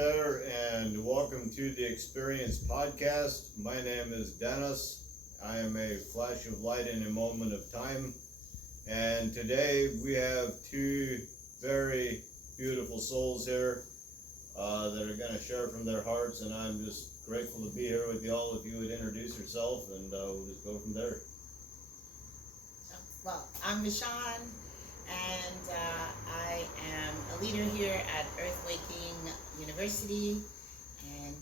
there, and welcome to the Experience Podcast. My name is Dennis. I am a flash of light in a moment of time, and today we have two very beautiful souls here that are going to share from their hearts, and I'm just grateful to be here with you all. If you would introduce yourself, and we'll just go from there. Well, I'm Michonne, and I am a leader here at Earthwaking University, and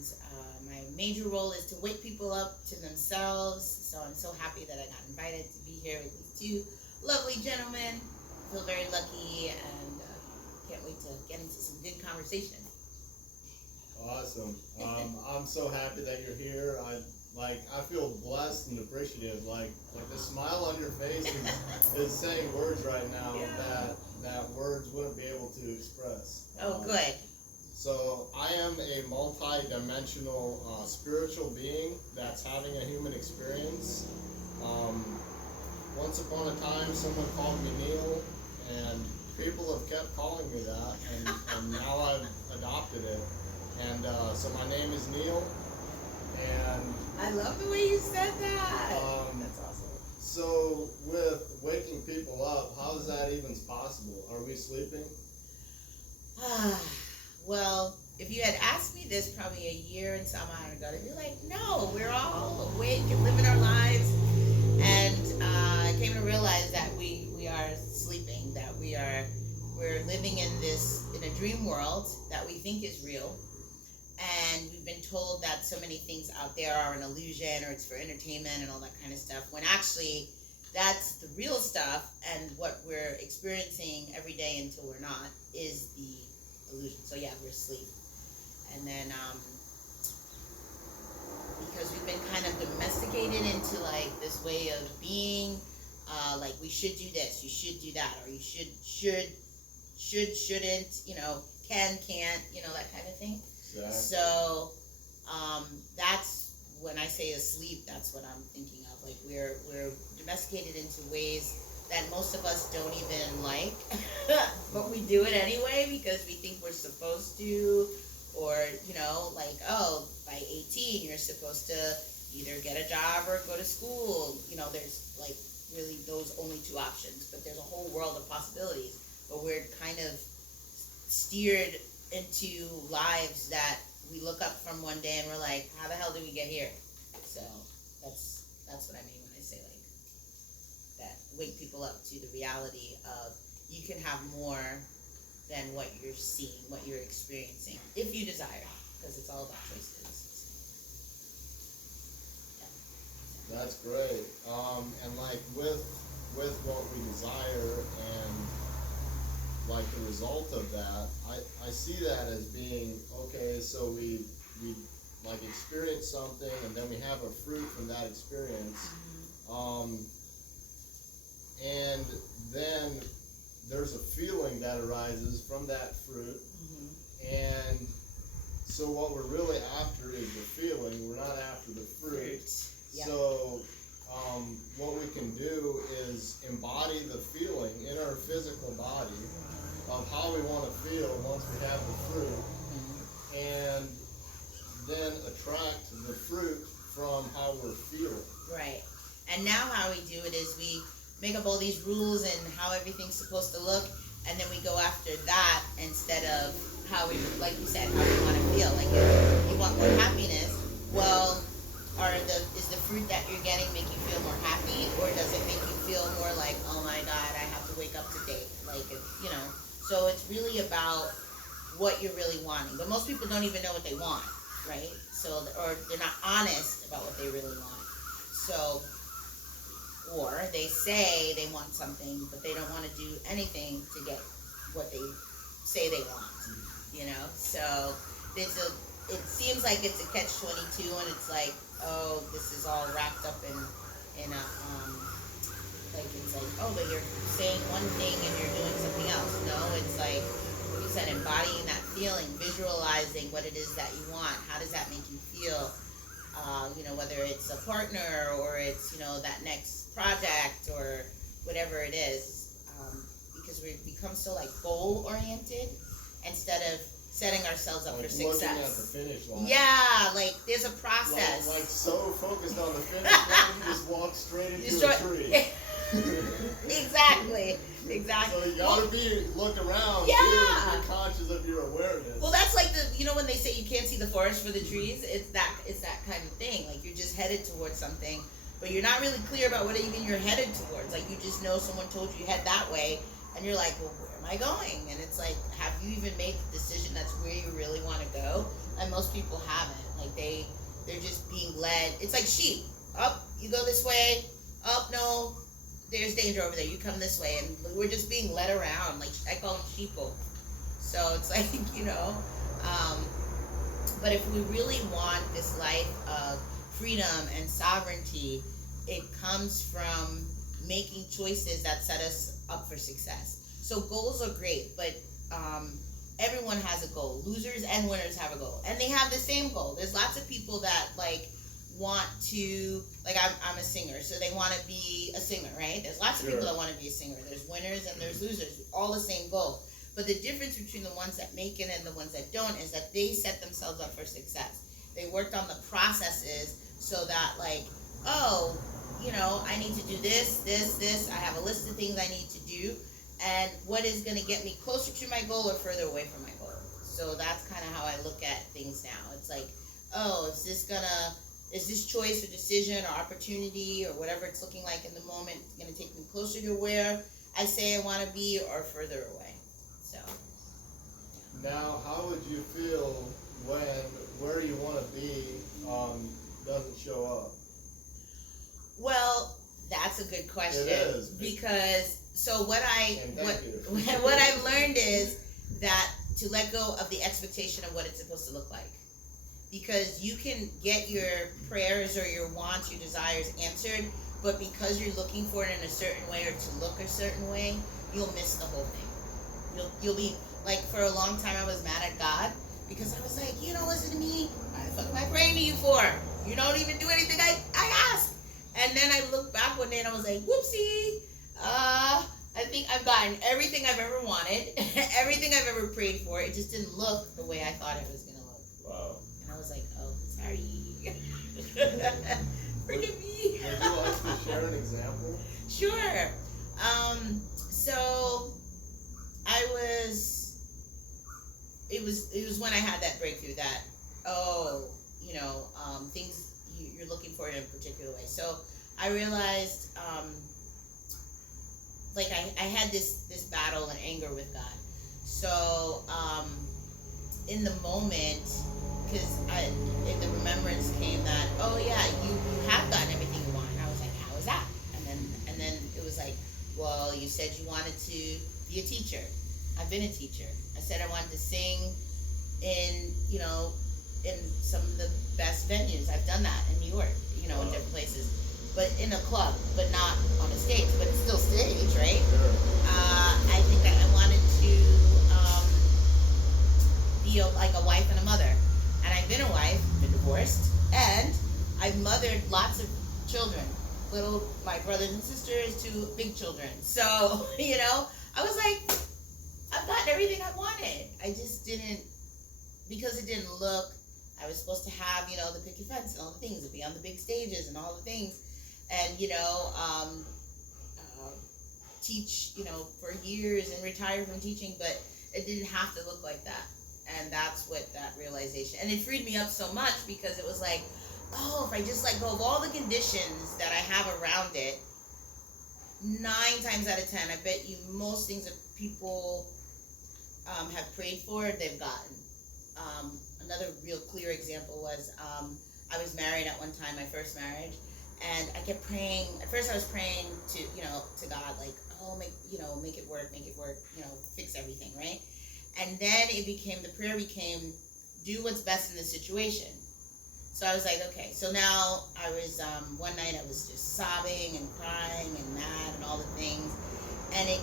my major role is to wake people up to themselves. So I'm so happy that I got invited to be here with these two lovely gentlemen. I feel very lucky, and can't wait to get into some good conversation. Awesome. I'm so happy that you're here. I feel blessed and appreciative. Like the smile on your face is saying words right now that words wouldn't be able to express. Oh, good. So I am a multi-dimensional spiritual being that's having a human experience. Once upon a time, someone called me Neil, and people have kept calling me that, and now I've adopted it. And so my name is Neil, and I love the way you said that. That's awesome. So with waking people up, how is that even possible? Are we sleeping? Well, if you had asked me this probably a year and some odd ago, I'd be like, no, we're all awake and living our lives. And I came to realize that we are sleeping, that we're living in a dream world that we think is real. And we've been told that so many things out there are an illusion, or it's for entertainment and all that kind of stuff, when actually that's the real stuff, and what we're experiencing every day until we're not is the illusion. So yeah, we're asleep. And then because we've been kind of domesticated into like this way of being, like we should do this, you should do that, or you shouldn't, can't, that kind of thing. Exactly. So that's when I say asleep, that's what I'm thinking of. Like we're domesticated into ways that most of us don't even like, but we do it anyway because we think we're supposed to, or by 18 you're supposed to either get a job or go to school. There's like really those only two options, but there's a whole world of possibilities. But we're kind of steered into lives that we look up from one day and we're like, how the hell did we get here? So that's what I mean when I say like that, wake people up to the reality of you can have more than what you're seeing, what you're experiencing, if you desire, because it's all about choices. Yeah. That's great. And like with what we desire and like the result of that, I see that as being, okay, so we like experience something and then we have a fruit from that experience. And then there's a feeling that arises from that fruit. And so what we're really after is the feeling, we're not after the fruit. Yep. So what we can do is embody the feeling in our physical body of how we want to feel once we have the fruit, and then attract the fruit from how we're feeling. Right. And now how we do it is we make up all these rules and how everything's supposed to look, and then we go after that instead of how we, like you said, how we want to feel. Like if you want more happiness, well, is the fruit that you're getting make you feel more happy, or does it make you feel more like, oh my God, I have to wake up today? Like, So it's really about what you're really wanting. But most people don't even know what they want, right? So, or they're not honest about what they really want. So, or they say they want something, but they don't want to do anything to get what they say they want, So it seems like it's a catch-22, and it's like, oh, this is all wrapped up in a, like it's like, oh, but you're saying one thing and you're doing something else. No, it's like you said, embodying that feeling, visualizing what it is that you want. How does that make you feel? Whether it's a partner or it's that next project or whatever it is, because we become so like goal oriented instead of setting ourselves up like for looking at the success. finish line. Yeah, like there's a process. Like so focused on the finish line, you just walk straight into Destroy- a tree. Exactly. So you gotta look around too, Yeah. and be conscious of your awareness. Well, that's like when they say you can't see the forest for the trees. It's that kind of thing. Like you're just headed towards something, but you're not really clear about what even you're headed towards. Like you just know someone told you head that way, and you're like, well, where am I going? And it's like, have you even made the decision that's where you really want to go? And most people haven't. Like they're just being led. It's like sheep. Up, you go this way. Up, no, there's danger over there. You come this way, and we're just being led around. Like I call them sheeple. So it's like but if we really want this life of freedom and sovereignty, it comes from making choices that set us up for success. So goals are great, but everyone has a goal. Losers and winners have a goal, and they have the same goal. There's lots of people that want to, I'm a singer, so they want to be a singer, right? There's lots of people that want to be a singer. There's winners and there's losers, all the same goal. But the difference between the ones that make it and the ones that don't is that they set themselves up for success. They worked on the processes so that I need to do this. I have a list of things I need to do. And what is going to get me closer to my goal or further away from my goal? So that's kind of how I look at things now. It's like, is this choice or decision or opportunity or whatever it's looking like in the moment going to take me closer to where I say I want to be or further away? So. Now, how would you feel when where you want to be doesn't show up? Well, that's a good question. It is. Because what what I've learned is that to let go of the expectation of what it's supposed to look like. Because you can get your prayers or your wants, your desires answered, but because you're looking for it in a certain way or to look a certain way, you'll miss the whole thing. You'll be like, for a long time I was mad at God because I was like, you don't listen to me. Why the fuck am I praying to you for? You don't even do anything I ask. And then I looked back one day and I was like, whoopsie. I think I've gotten everything I've ever wanted, everything I've ever prayed for. It just didn't look the way I thought it was gonna look. Wow. And I was like, oh, sorry. Forgive me. Would you like to share an example? Sure. So it was when I had that breakthrough that, things you're looking for in a particular way. So I realized, I had this battle and anger with God. So, in the moment, because in the remembrance came that, oh yeah, you have gotten everything you want. And I was like, how is that? And then it was like, well, you said you wanted to be a teacher. I've been a teacher. I said I wanted to sing in some of the best venues. I've done that in New York, in different places. But in a club, but not on a stage, but it's still stage, right? Sure. I think I wanted to be a wife and a mother. And I've been a wife, been divorced, and I've mothered lots of children. My brothers and sisters to big children. So, I was like, I've gotten everything I wanted. I just didn't, because it didn't look, I was supposed to have, the picket fence and all the things, and be on the big stages and all the things. And, teach, for years and retire from teaching, but it didn't have to look like that. And that's what that realization, and it freed me up so much because it was like, oh, if I just let go of all the conditions that I have around it, 9 times out of 10, I bet you most things that people have prayed for, they've gotten. Another real clear example was I was married at one time, my first marriage, and I kept praying. At first I was praying to God, like, oh, make it work, fix everything, right? And then the prayer became, do what's best in the situation. So I was like, okay, so now I was, one night I was just sobbing and crying and mad and all the things. And it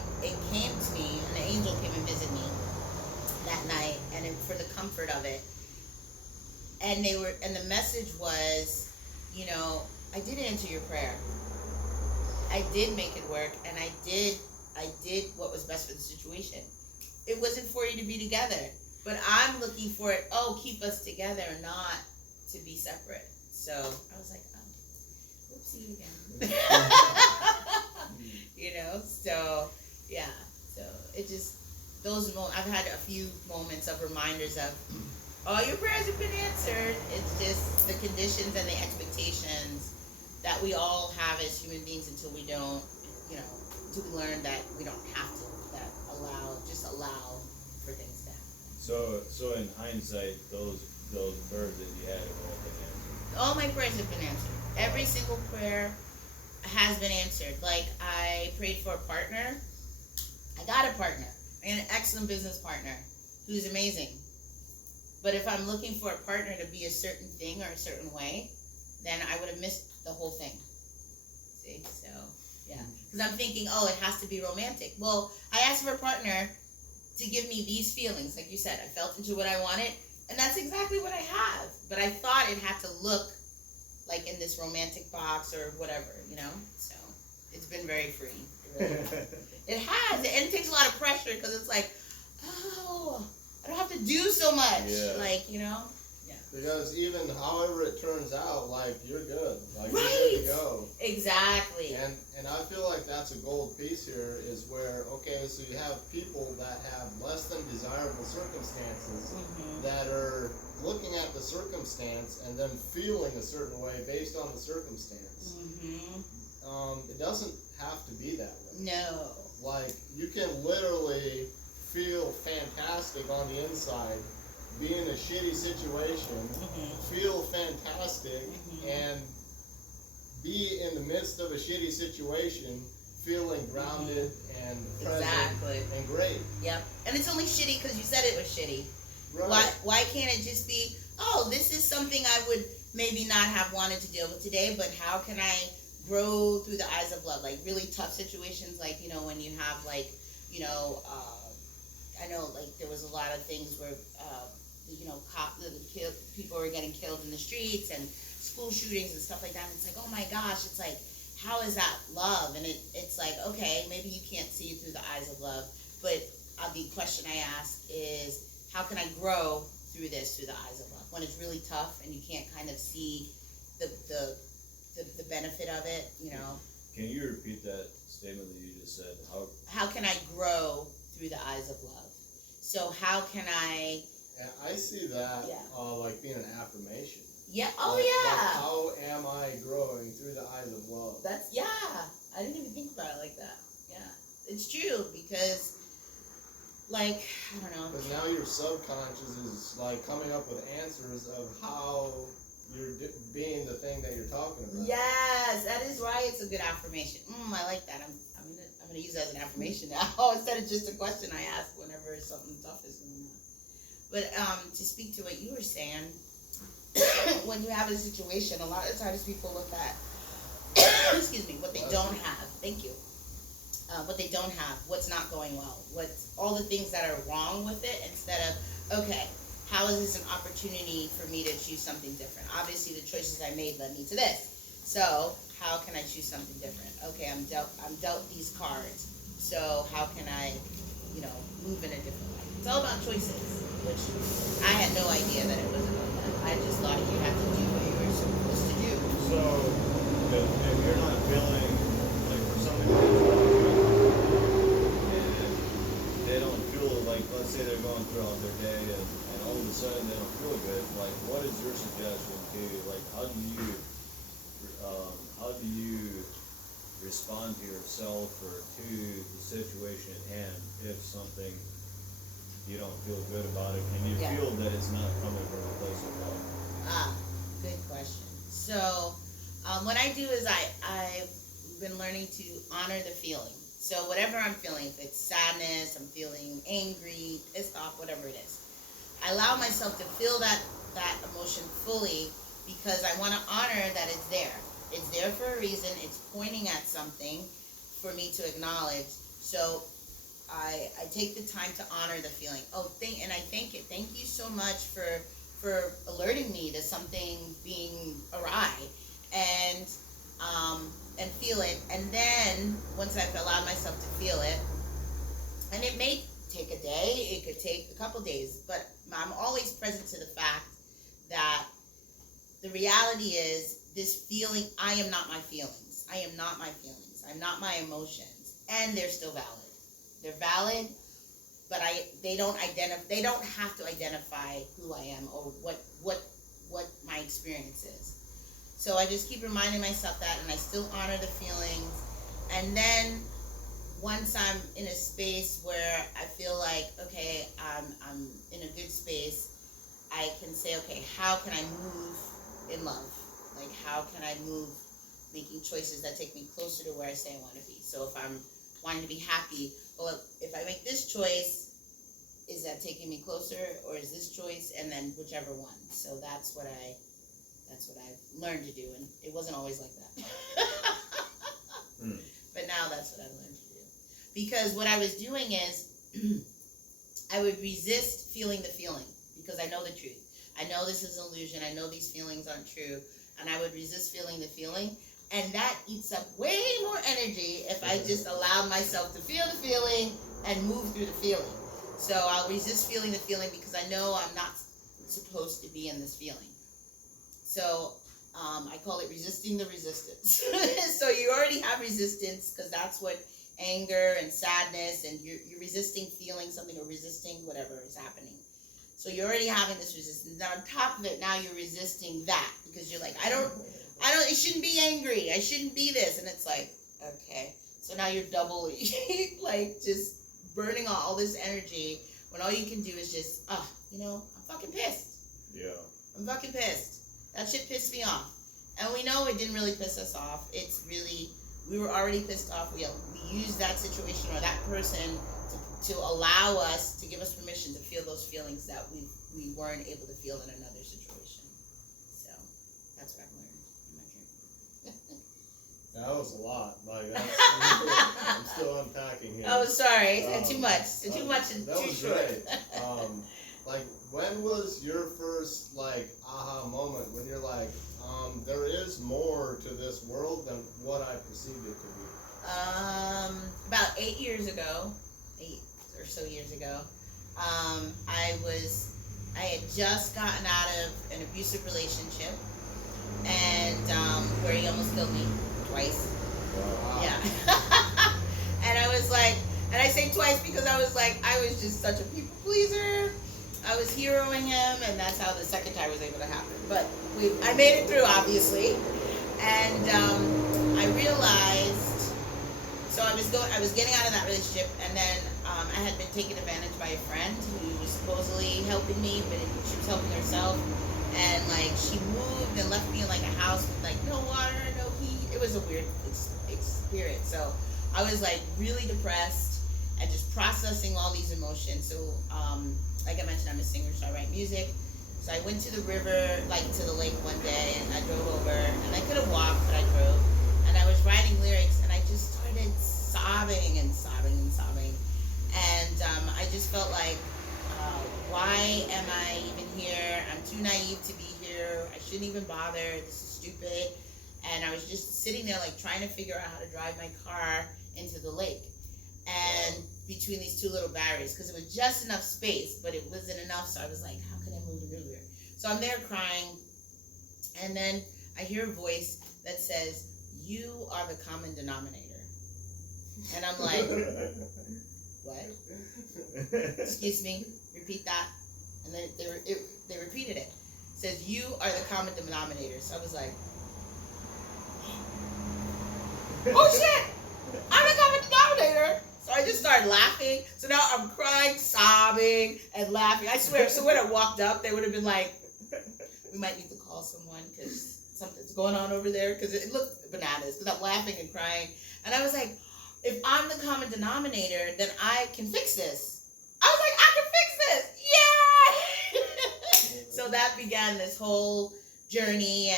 came to me, and an angel came and visited me that night, and for the comfort of it. And the message was, I did answer your prayer. I did make it work, and I did what was best for the situation. It wasn't for you to be together. But I'm looking for it, keep us together, not to be separate. So I was like, whoopsie again. So yeah. So it just, I've had a few moments of reminders of, all your prayers have been answered. It's just the conditions and the expectations that we all have as human beings until we don't, until we learn that we don't have to, that allow for things to happen. So in hindsight, those prayers that you had have all been answered. All my prayers have been answered. Every single prayer has been answered. Like, I prayed for a partner. I got a partner, an excellent business partner who's amazing. But if I'm looking for a partner to be a certain thing or a certain way, then I would have missed the whole thing. See? So, yeah. Because I'm thinking, it has to be romantic. Well, I asked for a partner to give me these feelings. Like you said, I felt into what I wanted, and that's exactly what I have. But I thought it had to look like in this romantic box or whatever, So it's been very freeing. It really has. It has. And it takes a lot of pressure because it's like, I don't have to do so much. Yeah. Like, Yeah. Because even however it turns out, like, you're good. Like, Right. you're good to go. Exactly. And I feel like that's a gold piece here is where, okay, so you have people that have less than desirable circumstances Mhm. that are looking at the circumstance and then feeling a certain way based on the circumstance. Mhm. It doesn't have to be that way. No. Like, you can literally feel fantastic on the inside, be in a shitty situation, Mhm. feel fantastic, Mhm. and be in the midst of a shitty situation, feeling grounded and present Exactly. and great. Yep. And it's only shitty because you said it was shitty. Right. Why can't it just be, this is something I would maybe not have wanted to deal with today, but how can I grow through the eyes of love? Like really tough situations, like, when you have like, I know like there was a lot of things where, people were getting killed in the streets and school shootings and stuff like that. And it's like, oh my gosh, it's like, how is that love? And it's like, okay, maybe you can't see it through the eyes of love, but the question I ask is, how can I grow through this through the eyes of love? When it's really tough and you can't kind of see the benefit of it, Can you repeat that statement that you just said? How can I grow through the eyes of love? So how can I? And I see that Yeah. like being an affirmation. Yeah. Like, how am I growing through the eyes of love? I didn't even think about it like that. Yeah, it's true because, like, I don't know. Because now your subconscious is like coming up with answers of how you're being the thing that you're talking about. Yes, that is why it's a good affirmation. I like that. I'm gonna use that as an affirmation now instead of just a question I ask whenever something tough is going on. But to speak to what you were saying, when you have a situation, a lot of times people look at, excuse me, what they don't have. Thank you. What they don't have, what's not going well, what's all the things that are wrong with it, instead of, okay, how is this an opportunity for me to choose something different? Obviously, the choices I made led me to this. So, how can I choose something different? Okay, I'm dealt these cards. So, how can I, move in a different way? It's all about choices, which I had no idea that it was about that. I just thought you had to do what you were supposed to do. So, if you're not feeling, like for somebody who's walking and they don't feel like, let's say they're going throughout their day and all of a sudden they don't feel good, like what is your suggestion to, like how do you respond to yourself or to the situation at hand if something you don't feel good about it and you feel that it's not coming from a place of love? Good question. So, what I do is I've been learning to honor the feeling. So whatever I'm feeling, if it's sadness, I'm feeling angry, pissed off, whatever it is, I allow myself to feel that emotion fully because I want to honor that it's there. It's there for a reason. It's pointing at something for me to acknowledge. So I take the time to honor the feeling. And I thank it. Thank you so much for alerting me to something being awry, and feel it. And then once I've allowed myself to feel it, and it may take a day, it could take a couple days, but I'm always present to the fact that the reality is this feeling, I am not my feelings. I am not my feelings. I'm not my emotions. And they're still valid. They're valid, but they don't have to identify who I am or what my experience is. So I just keep reminding myself that, and I still honor the feelings. And then once I'm in a space where I feel like, okay, I'm in a good space, I can say, okay, how can I move in love? Like, how can I move making choices that take me closer to where I say I want to be? So if I'm wanting to be happy, well, if I make this choice, is that taking me closer, or is this choice, and then whichever one? So that's what I've learned to do, and it wasn't always like that. But now that's what I've learned to do. Because what I was doing is I would resist feeling the feeling because I know the truth. I know this is an illusion. I know these feelings aren't true. And I would resist feeling the feeling. And that eats up way more energy if I just allowed myself to feel the feeling and move through the feeling. So I'll resist feeling the feeling because I know I'm not supposed to be in this feeling. So I call it resisting the resistance. So you already have resistance because that's what anger and sadness, and you're resisting feeling something or resisting whatever is happening. So you're already having this resistance. Now on top of it, now you're resisting that because you're like, I don't, it shouldn't be angry. I shouldn't be this. And it's like, okay. So now you're doubly like just burning all this energy when all you can do is just, I'm fucking pissed. Yeah. I'm fucking pissed. That shit pissed me off. And we know it didn't really piss us off. It's really, we were already pissed off. We used that situation or that person to allow us, to give us permission to feel those feelings that we weren't able to feel in another situation. So that's what I've learned in my journey. That was a lot. Like I'm still unpacking here. Oh, sorry. Too much. Too much and that too was short. great. Like, when was your first, like, aha moment when you're like, there is more to this world than what I perceived it to be? About 8 years ago, 8 or so years ago, I had just gotten out of an abusive relationship, and where he almost killed me twice. Wow. Yeah. And I was like, and I say twice because I was like, I was just such a people pleaser. I was heroing him, and that's how the second time was able to happen. But I made it through, obviously, and I realized. So I was getting out of that relationship, and then I had been taken advantage by a friend who was supposedly helping me, but she was helping herself, and like she moved and left me in like a house with like no water, no heat. It was a weird experience. So I was like really depressed and just processing all these emotions. So like I mentioned, I'm a singer, so I write music. So I went to the river, like to the lake one day, and I drove over, and I could have walked, but I drove, and I was writing lyrics, and I just started sobbing and sobbing and sobbing, and I just felt like, why am I even here? I'm too naive to be here. I shouldn't even bother. This is stupid. And I was just sitting there like trying to figure out how to drive my car into the lake. And between these two little barriers, because it was just enough space, but it wasn't enough. So I was like, how can I move the river? So I'm there crying, and then I hear a voice that says, "You are the common denominator." And I'm like, what? Excuse me, repeat that. And then they repeated it. It says, "You are the common denominator." So I was like, oh shit, I'm the common denominator. So I just started laughing. So now I'm crying, sobbing, and laughing. I swear, so when I walked up, they would have been like, we might need to call someone because something's going on over there, because it looked bananas, because I'm laughing and crying. And I was like, if I'm the common denominator, then I can fix this. I was like, I can fix this. Yay! So that began this whole journey,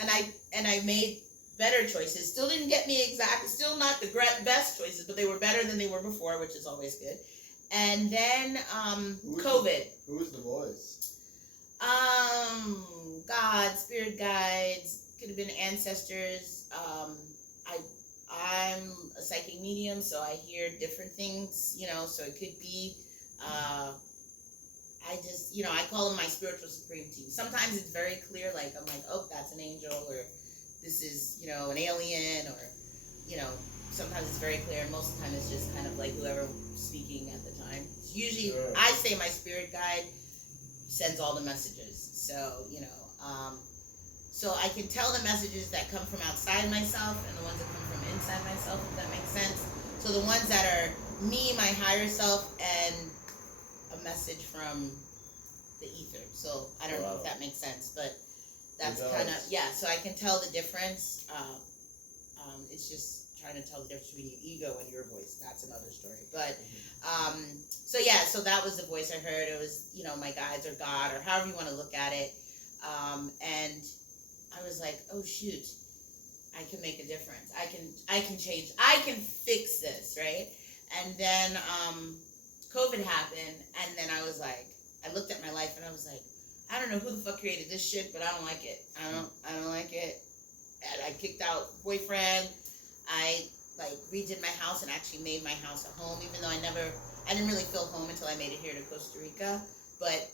and I made better choices. Still didn't get me exact, still not the best choices, but they were better than they were before, which is always good. And then COVID. Who was the voice? God, spirit guides, could have been ancestors. I'm a psychic medium, so I hear different things, you know, so it could be, I just, you know, I call them my spiritual supreme team. Sometimes it's very clear, like, I'm like, oh, that's an angel, or this is, you know, an alien, or, you know, sometimes it's very clear, and most of the time it's just kind of like whoever speaking at the time. It's usually, Sure. I say my spirit guide sends all the messages, so, you know, so I can tell the messages that come from outside myself and the ones that come from inside myself, if that makes sense. So the ones that are me, my higher self, and a message from the ether. So I don't know if that makes sense, but that's kind of, yeah, so I can tell the difference. It's just trying to tell the difference between your ego and your voice. That's another story. But so yeah, so that was the voice I heard. It was, you know, my guides or God or however you want to look at it. And I was like, oh shoot, I can make a difference. I can change. I can fix this, right? And then COVID happened, and then I was like, I looked at my life and I was like, I don't know who the fuck created this shit, but I don't like it. I don't like it. And I kicked out boyfriend. I like redid my house and actually made my house a home, even though I didn't really feel home until I made it here to Costa Rica, but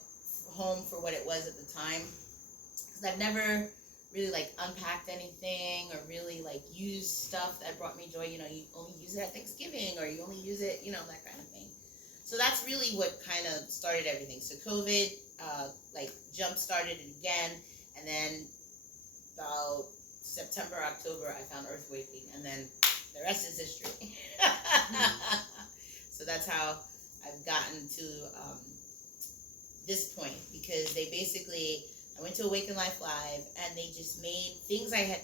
home for what it was at the time. Because I've never really like unpacked anything or really like used stuff that brought me joy. You know, you only use it at Thanksgiving, or you only use it, you know, that kind of thing. So that's really what kind of started everything. So COVID, like jump started it again, and then about September, October, I found Earth Waking, and then the rest is history. So that's how I've gotten to this point, because they basically, I went to Awaken Life Live, and they just made things I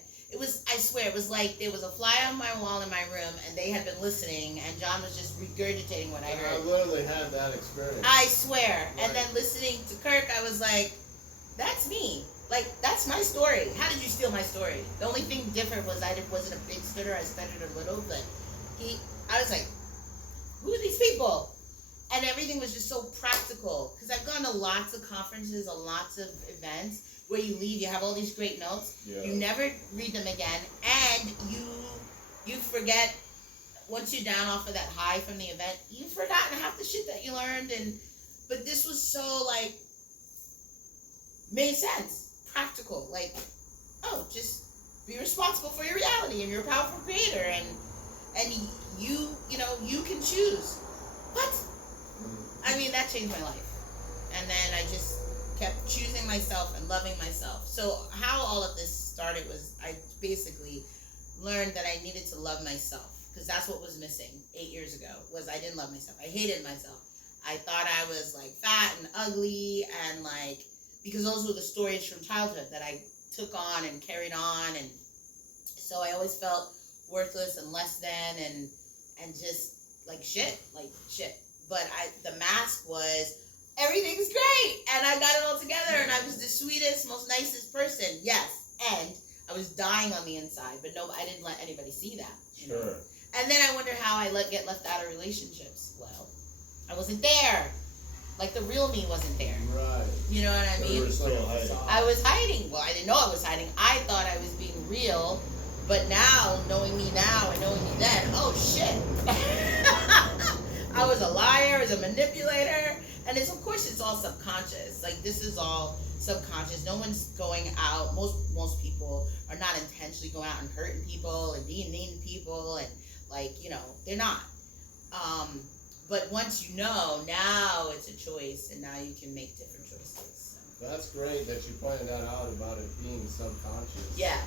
swear, it was like there was a fly on my wall in my room, and they had been listening, and John was just regurgitating what I heard. I literally had that experience. I swear. Right. And then listening to Kirk, I was like, that's me. Like, that's my story. How did you steal my story? The only thing different was I wasn't a big stutter. I stuttered a little, but I was like, who are these people? And everything was just so practical. Because I've gone to lots of conferences, lots of events where you leave, you have all these great notes. Yeah. You never read them again. And you forget, once you're down off of that high from the event, you've forgotten half the shit that you learned. But this was so, like, made sense. Practical, like, oh, just be responsible for your reality, and you're a powerful creator, and you know, you can choose. What? I mean, that changed my life. And then I just kept choosing myself and loving myself. So how all of this started was I basically learned that I needed to love myself, because that's what was missing 8 years ago, was I didn't love myself. I hated myself. I thought I was like fat and ugly, and like, because those were the stories from childhood that I took on and carried on, and so I always felt worthless and less than, and just like shit. But the mask was, everything's great, and I got it all together, and I was the sweetest, most nicest person. Yes, and I was dying on the inside, but no, I didn't let anybody see that. You know? Sure. And then I wonder how I get left out of relationships. Well, I wasn't there. Like, the real me wasn't there. Right. You know what I mean? You were still hiding. I was hiding. Well, I didn't know I was hiding. I thought I was being real, but now, knowing me now and knowing me then, oh shit. I was a liar, I was a manipulator, and of course it's all subconscious. Like, this is all subconscious. No one's going out, most people are not intentionally going out and hurting people and being mean to people, and like, you know, they're not. But once you know, now it's a choice, and now you can make different choices. So. That's great that you pointed that out about it being subconscious. Yeah,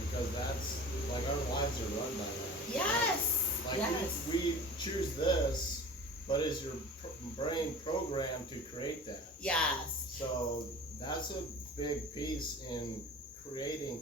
Because that's, like, our lives are run by that. Yes. Like, yes. we choose this, but is your brain programmed to create that? Yes. So that's a big piece in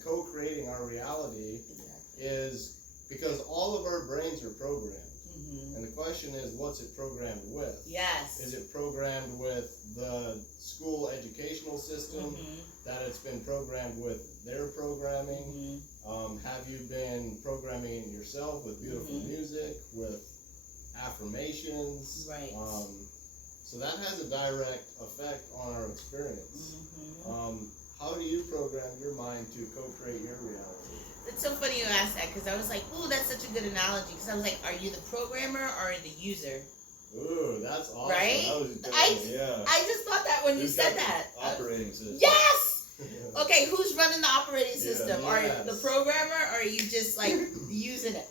co-creating our reality, Exactly. is because all of our brains are programmed. Mm-hmm. And the question is, what's it programmed with? Yes. Is it programmed with the school educational system, Mm-hmm. that it's been programmed with their programming? Mm-hmm. Have you been programming yourself with beautiful Mhm. music, with affirmations? Right. So that has a direct effect on our experience. Mm-hmm. How do you program your mind to co-create your reality? it's so funny you asked that because I was like, ooh, that's such a good analogy. Because I was like, are you the programmer or the user? Ooh, that's awesome. Right? That was good. Yeah. I just thought that when you Who's said got the that. operating system. Yes! Okay, who's running the operating system? Yeah, Are you yes. the programmer or are you just like using it?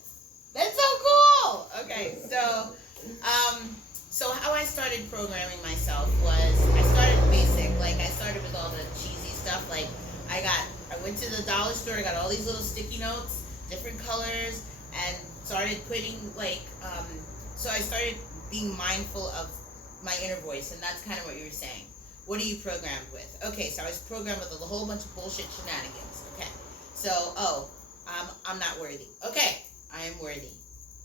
That's so cool! Okay, so how I started programming myself was I started basic. Like I started with all the cheesy stuff. Like I went to the dollar store, I got all these little sticky notes, different colors, and started putting so I started being mindful of my inner voice, and that's kind of what you were saying. What are you programmed with? Okay, so I was programmed with a whole bunch of bullshit shenanigans. Okay, so I'm not worthy. Okay, I am worthy.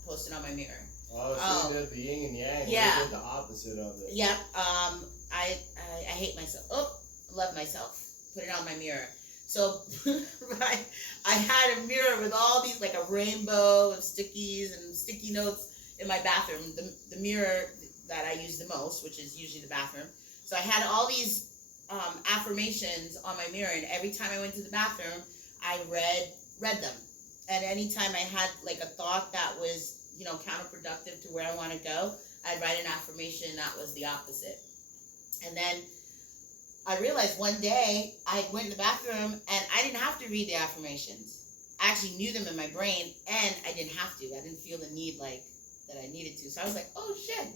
Post it on my mirror. Oh, so you did the yin and yang. Yeah. You did the opposite of it. Yep. I hate myself. Oh, love myself. Put it on my mirror. So I had a mirror with all these, like a rainbow of stickies and sticky notes in my bathroom. The mirror that I use the most, which is usually the bathroom. So I had all these affirmations on my mirror, and every time I went to the bathroom, I read them. And anytime I had like a thought that was, counterproductive to where I want to go, I'd write an affirmation that was the opposite. And then I realized one day I went in the bathroom and I didn't have to read the affirmations. I actually knew them in my brain, and I didn't have to. I didn't feel the need that I needed to. So I was like, oh shit,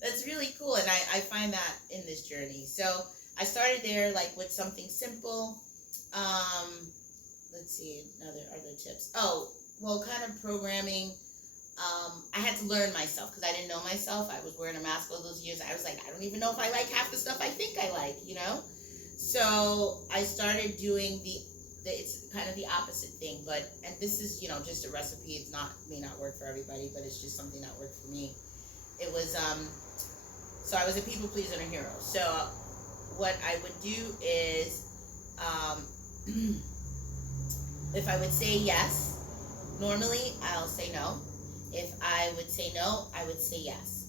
that's really cool. And I find that in this journey. So I started there with something simple. Let's see, other tips. Oh, well, kind of programming. I had to learn myself because I didn't know myself. I was wearing a mask all those years. I was like, I don't even know if I like half the stuff I think I like, So I started doing it's kind of the opposite thing, and this is, just a recipe. It's may not work for everybody, but it's just something that worked for me. It was, so I was a people pleaser and a hero. So what I would do is, if I would say yes, normally I'll say no. If I would say no, I would say yes.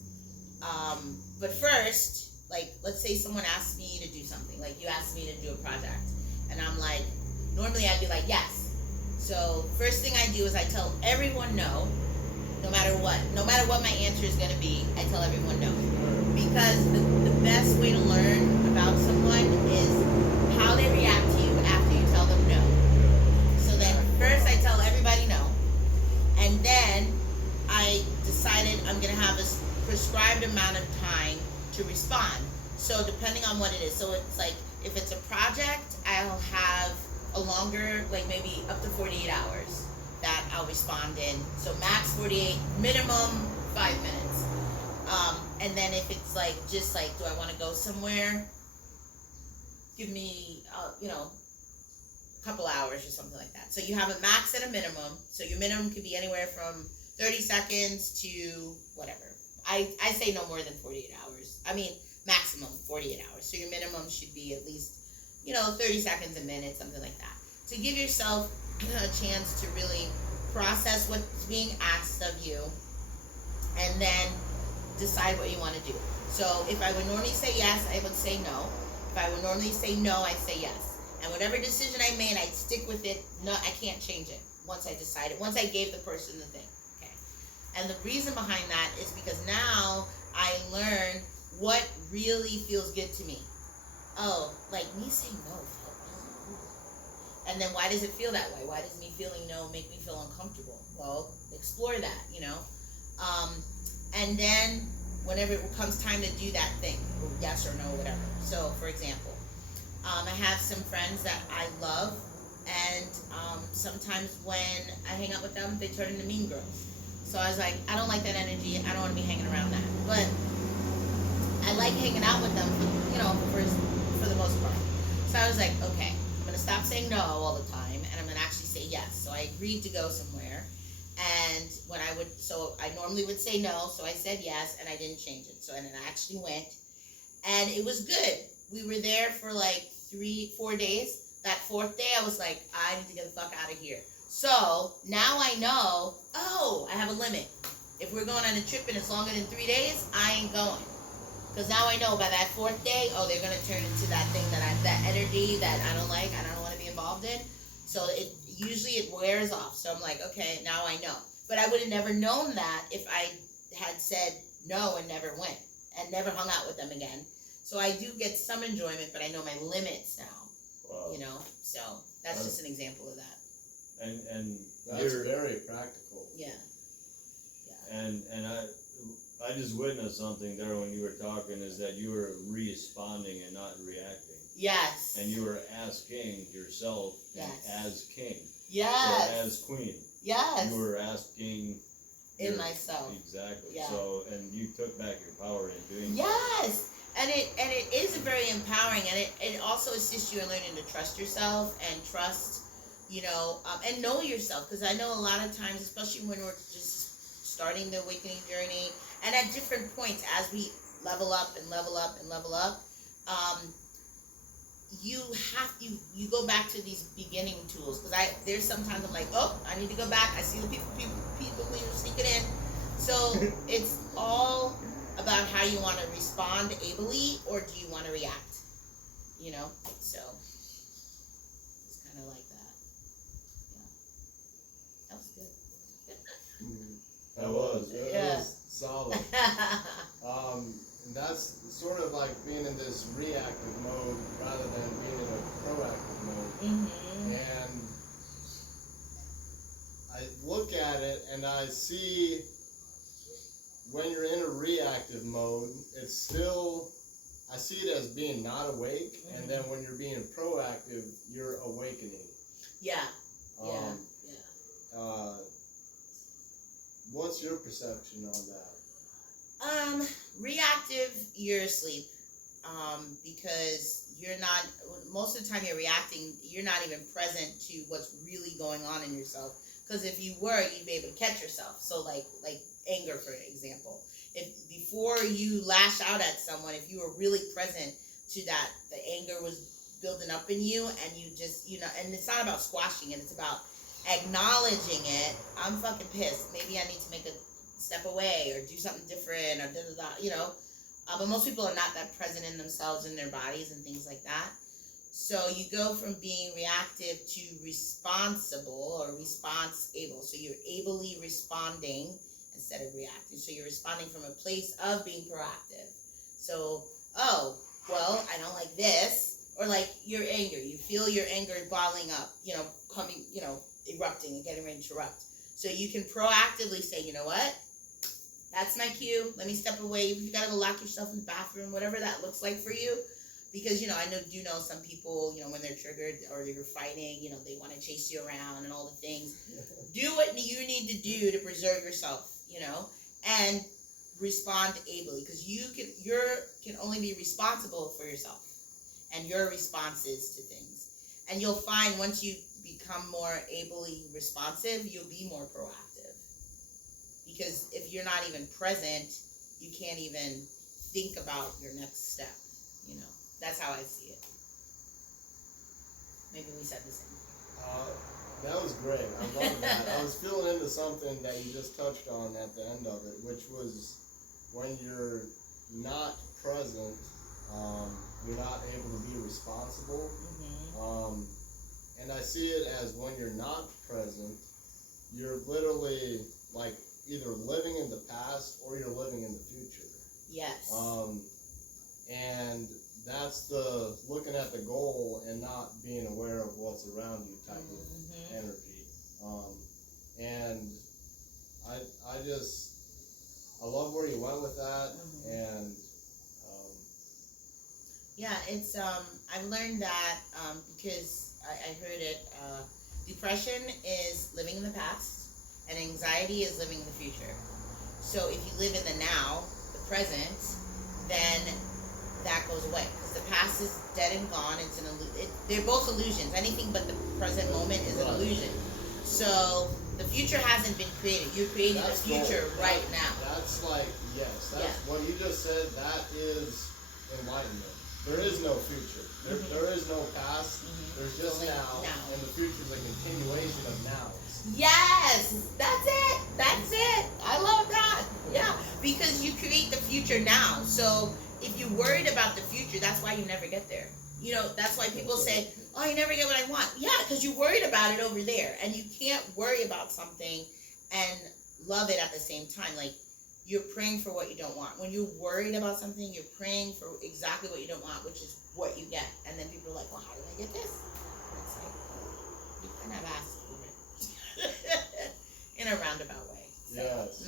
But first, let's say someone asked me to do something, like you asked me to do a project, and I'm like, normally I'd be like, yes. So first thing I do is I tell everyone no, no matter what my answer is going to be, I tell everyone no. Because the best way to learn about someone is how they react to you after you tell them no. So then first I tell everybody no, and then I decided I'm going to have a prescribed amount of time to respond. So depending on what it is. So it's like, if it's a project, I'll have a longer, maybe up to 48 hours that I'll respond in. So max 48, minimum 5 minutes. And then if it's do I want to go somewhere? Give me, a couple hours or something like that. So you have a max and a minimum. So your minimum could be anywhere from 30 seconds to whatever. I say no more than 48 hours. I mean, maximum 48 hours. So your minimum should be at least, 30 seconds, a minute, something like that. To give yourself a chance to really process what's being asked of you, and then decide what you want to do. So if I would normally say yes, I would say no. If I would normally say no, I'd say yes. And whatever decision I made, I'd stick with it. No, I can't change it once I decided, once I gave the person the thing. Okay. And the reason behind that is because now I learn what really feels good to me. Oh, me saying no felt really good. And then why does it feel that way? Why does me feeling no make me feel uncomfortable? Well, explore that, And then whenever it comes time to do that thing, yes or no, whatever. So, for example, I have some friends that I love, and sometimes when I hang out with them, they turn into mean girls. So I was like, I don't like that energy. I don't want to be hanging around that. But I like hanging out with them, for the most part. So I was like, okay, I'm going to stop saying no all the time, and I'm going to actually say yes. So I agreed to go somewhere, and I normally would say no, so I said yes, and I didn't change it. So, and then I actually went, and it was good. We were there for 3-4 days. That fourth day, I was like, I need to get the fuck out of here. So now I know, I have a limit. If we're going on a trip and it's longer than 3 days, I ain't going. Because now I know by that fourth day, they're going to turn into that thing that energy that I don't like, I don't want to be involved in. So usually it wears off. So I'm like, okay, now I know. But I would have never known that if I had said no and never went and never hung out with them again. So I do get some enjoyment, but I know my limits now. Wow. You know, so that's just an example of that. And That's you're, very practical. Yeah. and I just witnessed something there when you were talking, is that you were responding and not reacting. Yes. And you were asking yourself Yes. as king. Yes. So as queen. Yes. You were asking In myself. Exactly. Yeah. So, and you took back your power in doing Yes. And it is very empowering, and it also assists you in learning to trust yourself and trust, you know, and know yourself. Because I know a lot of times, especially when we're just starting the awakening journey, and at different points as we level up and level up and level up, you go back to these beginning tools. Because there's sometimes I'm like, oh, I need to go back. I see the people sneaking in. So it's all about how you want to respond ably, or do you want to react? You know, so it's kind of like that. Yeah, that was good. That was. It Yeah. was solid. And that's sort of like being in this reactive mode rather than being in a proactive mode. Mm-hmm. And I look at it and I see when you're in a reactive mode, it's still, I see it as being not awake. Mm-hmm. And then when you're being proactive, you're awakening. Yeah. Yeah. Um, Yeah. What's your perception on that? Reactive, you're asleep. Because you're not, most of the time you're reacting, you're not even present to what's really going on in yourself. Because if you were, you'd be able to catch yourself. So like anger, for example. If before you lash out at someone, if you were really present to that, the anger was building up in you, and you just, you know, and it's not about squashing it, it's about acknowledging it. I'm fucking pissed. Maybe I need to make a step away or do something different or da-da-da, you know. But most people are not that present in themselves, in their bodies and things like that. So you go from being reactive to responsible or response-able. So you're ably responding instead of reacting. So you're responding from a place of being proactive. So, oh, well, I don't like this. Or like your anger. You feel your anger bottling up, you know, coming, you know, erupting and getting ready to erupt. So you can proactively say, you know what? That's my cue. Let me step away. You gotta go lock yourself in the bathroom, whatever that looks like for you. Because, you know, I do know some people, you know, when they're triggered or you're fighting, you know, they want to chase you around and all the things. Do what you need to do to preserve yourself, you know, and respond ably. Because you can only be responsible for yourself and your responses to things. And you'll find once you become more ably responsive, you'll be more proactive. Because if you're not even present, you can't even think about your next step, you know. That's how I see it. Maybe we said the same. That was great. I love that. I was feeling into something that you just touched on at the end of it, which was when you're not present, you're not able to be responsible. Mm-hmm. And I see it as when you're not present, you're literally like either living in the past or you're living in the future. Yes. And that's the looking at the goal and not being aware of what's around you type Mm-hmm. of energy. And I love where you went with that. Mm-hmm. And Yeah, it's I've learned that because I heard it. Depression is living in the past, and anxiety is living in the future. So if you live in the now, the present, then that goes away because the past is dead and gone. It's an they're both illusions. Anything but the present moment is an Right. illusion. So the future hasn't been created. You're creating the that's future gold. right now. That's like, yes, that's Yeah. what you just said. That is enlightenment. There is no future. Mhm. There is no past. Mhm. There's just Only now, now. and the future is a continuation of nows. Yes, that's it. That's it. I love that. Yeah, because you create the future now. So if you're worried about the future, that's why you never get there. You know, that's why people say, oh, I never get what I want. Yeah, because you're worried about it over there. And you can't worry about something and love it at the same time. Like, you're praying for what you don't want. When you're worried about something, you're praying for exactly what you don't want, which is what you get. And then people are like, well, how do I get this? And it's like, you kind of asked for it. In a roundabout way. So, Yes.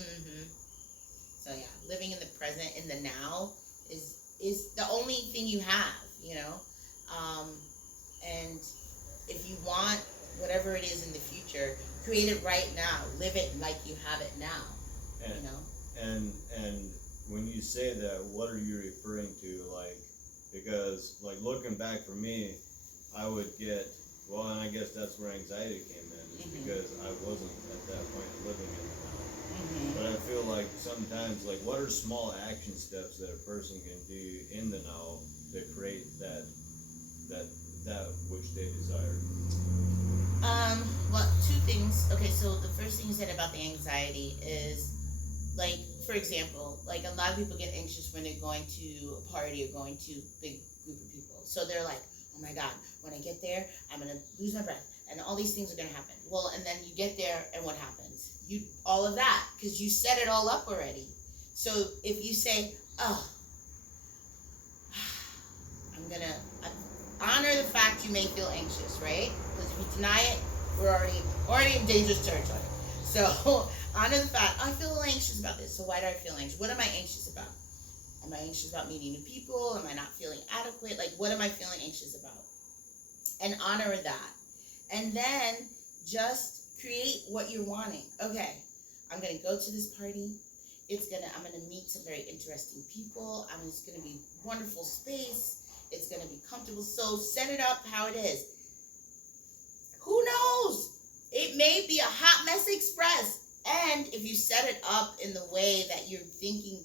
So yeah, living in the present, in the now, is the only thing you have, you know? And if you want whatever it is in the future, create it right now. Live it like you have it now, And, you know? and when you say that, what are you referring to? Like, because like looking back for me, I would get, well, and I guess that's where anxiety came in, is because I wasn't at that point living in the now. But I feel like sometimes, like, what are small action steps that a person can do in the now to create that which they desire? Well, two things. Okay, so the first thing you said about the anxiety is, like, for example, like a lot of people get anxious when they're going to a party or going to a big group of people. So they're like, oh my God, when I get there, I'm gonna lose my breath and all these things are gonna happen. Well, and then you get there and what happens? All of that, because you set it all up already. So if you say, oh, I honor the fact you may feel anxious, right? Because if you deny it, we're already in dangerous territory. So honor the fact, I feel anxious about this. So why do I feel anxious? What am I anxious about? Am I anxious about meeting new people? Am I not feeling adequate? Like, what am I feeling anxious about? And honor that. And then just create what you're wanting. Okay, I'm gonna go to this party. I'm gonna meet some very interesting people. It's gonna be wonderful space. It's gonna be comfortable. So set it up how it is. Who knows? It may be a hot mess express. And if you set it up in the way that you're thinking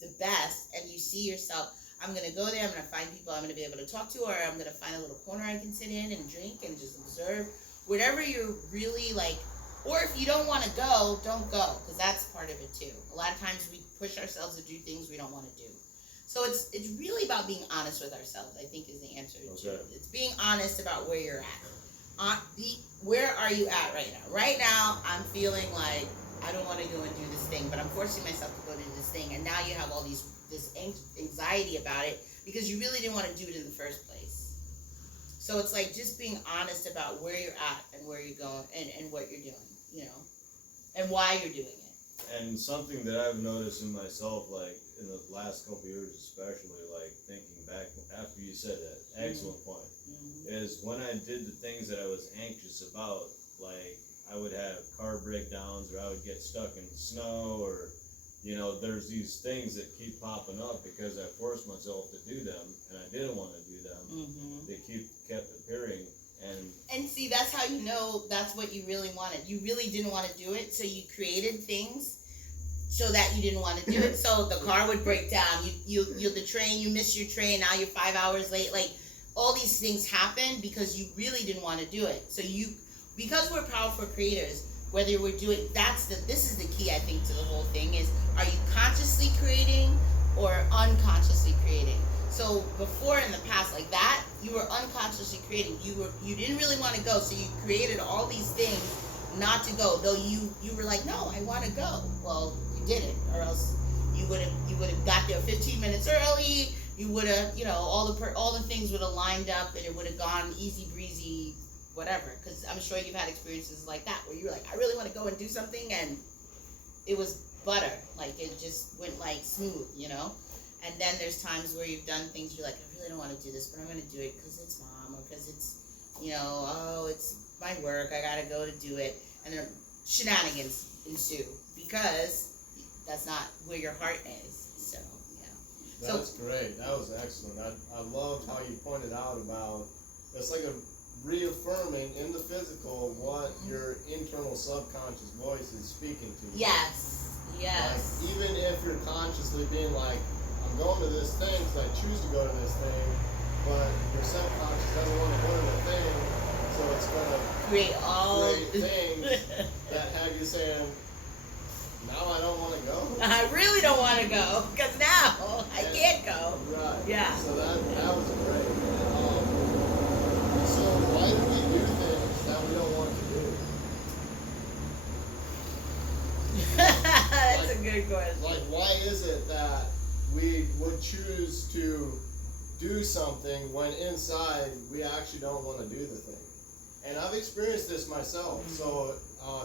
the best, and you see yourself, I'm gonna go there, I'm gonna find people I'm gonna be able to talk to, or I'm gonna find a little corner I can sit in and drink and just observe. Whatever you're really like, or if you don't want to go, don't go, because that's part of it too. A lot of times we push ourselves to do things we don't want to do. So it's really about being honest with ourselves, I think, is the answer to it. It's being honest about where you're at. Where are you at right now? Right now, I'm feeling like I don't want to go and do this thing, but I'm forcing myself to go do this thing, and now you have all this anxiety about it because you really didn't want to do it in the first place. So it's like just being honest about where you're at and where you're going and what you're doing, you know, and why you're doing it. And something that I've noticed in myself, like in the last couple of years especially, like thinking back after you said that, excellent point, is when I did the things that I was anxious about, like I would have car breakdowns, or I would get stuck in the snow, or, you know, there's these things that keep popping up because I forced myself to do them and I didn't want to do them. They kept appearing. And see, that's how you know that's what you really wanted. You really didn't want to do it, so you created things so that you didn't want to do it. So the car would break down. The train, you missed your train. Now you're 5 hours late. Like, all these things happen because you really didn't want to do it. So because we're powerful creators, whether we're doing, this is the key, I think, to the whole thing is, are you consciously creating or unconsciously creating? So before, in the past, like that, you were unconsciously creating. You didn't really want to go, so you created all these things not to go. Though you were like, no, I want to go. Well, you didn't, or else you would have got there 15 minutes early. You would have, you know, all the things would have lined up, and it would have gone easy breezy, whatever. Because I'm sure you've had experiences like that where you're like, I really want to go and do something, and it was butter. Like, it just went like smooth, you know. And then there's times where you've done things you're like, I really don't want to do this, but I'm going to do it because it's mom, or because it's, you know, oh, it's my work, I got to go to do it. And then shenanigans ensue because that's not where your heart is. So, yeah. That's great. That was excellent. I loved how you pointed out about, it's like a reaffirming in the physical what your internal subconscious voice is speaking to you. Yes. Yes. Like, even if you're consciously being like, I'm going to this thing because I choose to go to this thing, but your subconscious doesn't want to go to the thing, so it's going to create things that have you saying, now I don't want to go. I really don't want to go because now I can't go. Right. Yeah. So that was great. sorry, go ahead. Like, why is it that we would choose to do something when inside we actually don't want to do the thing? And I've experienced this myself, so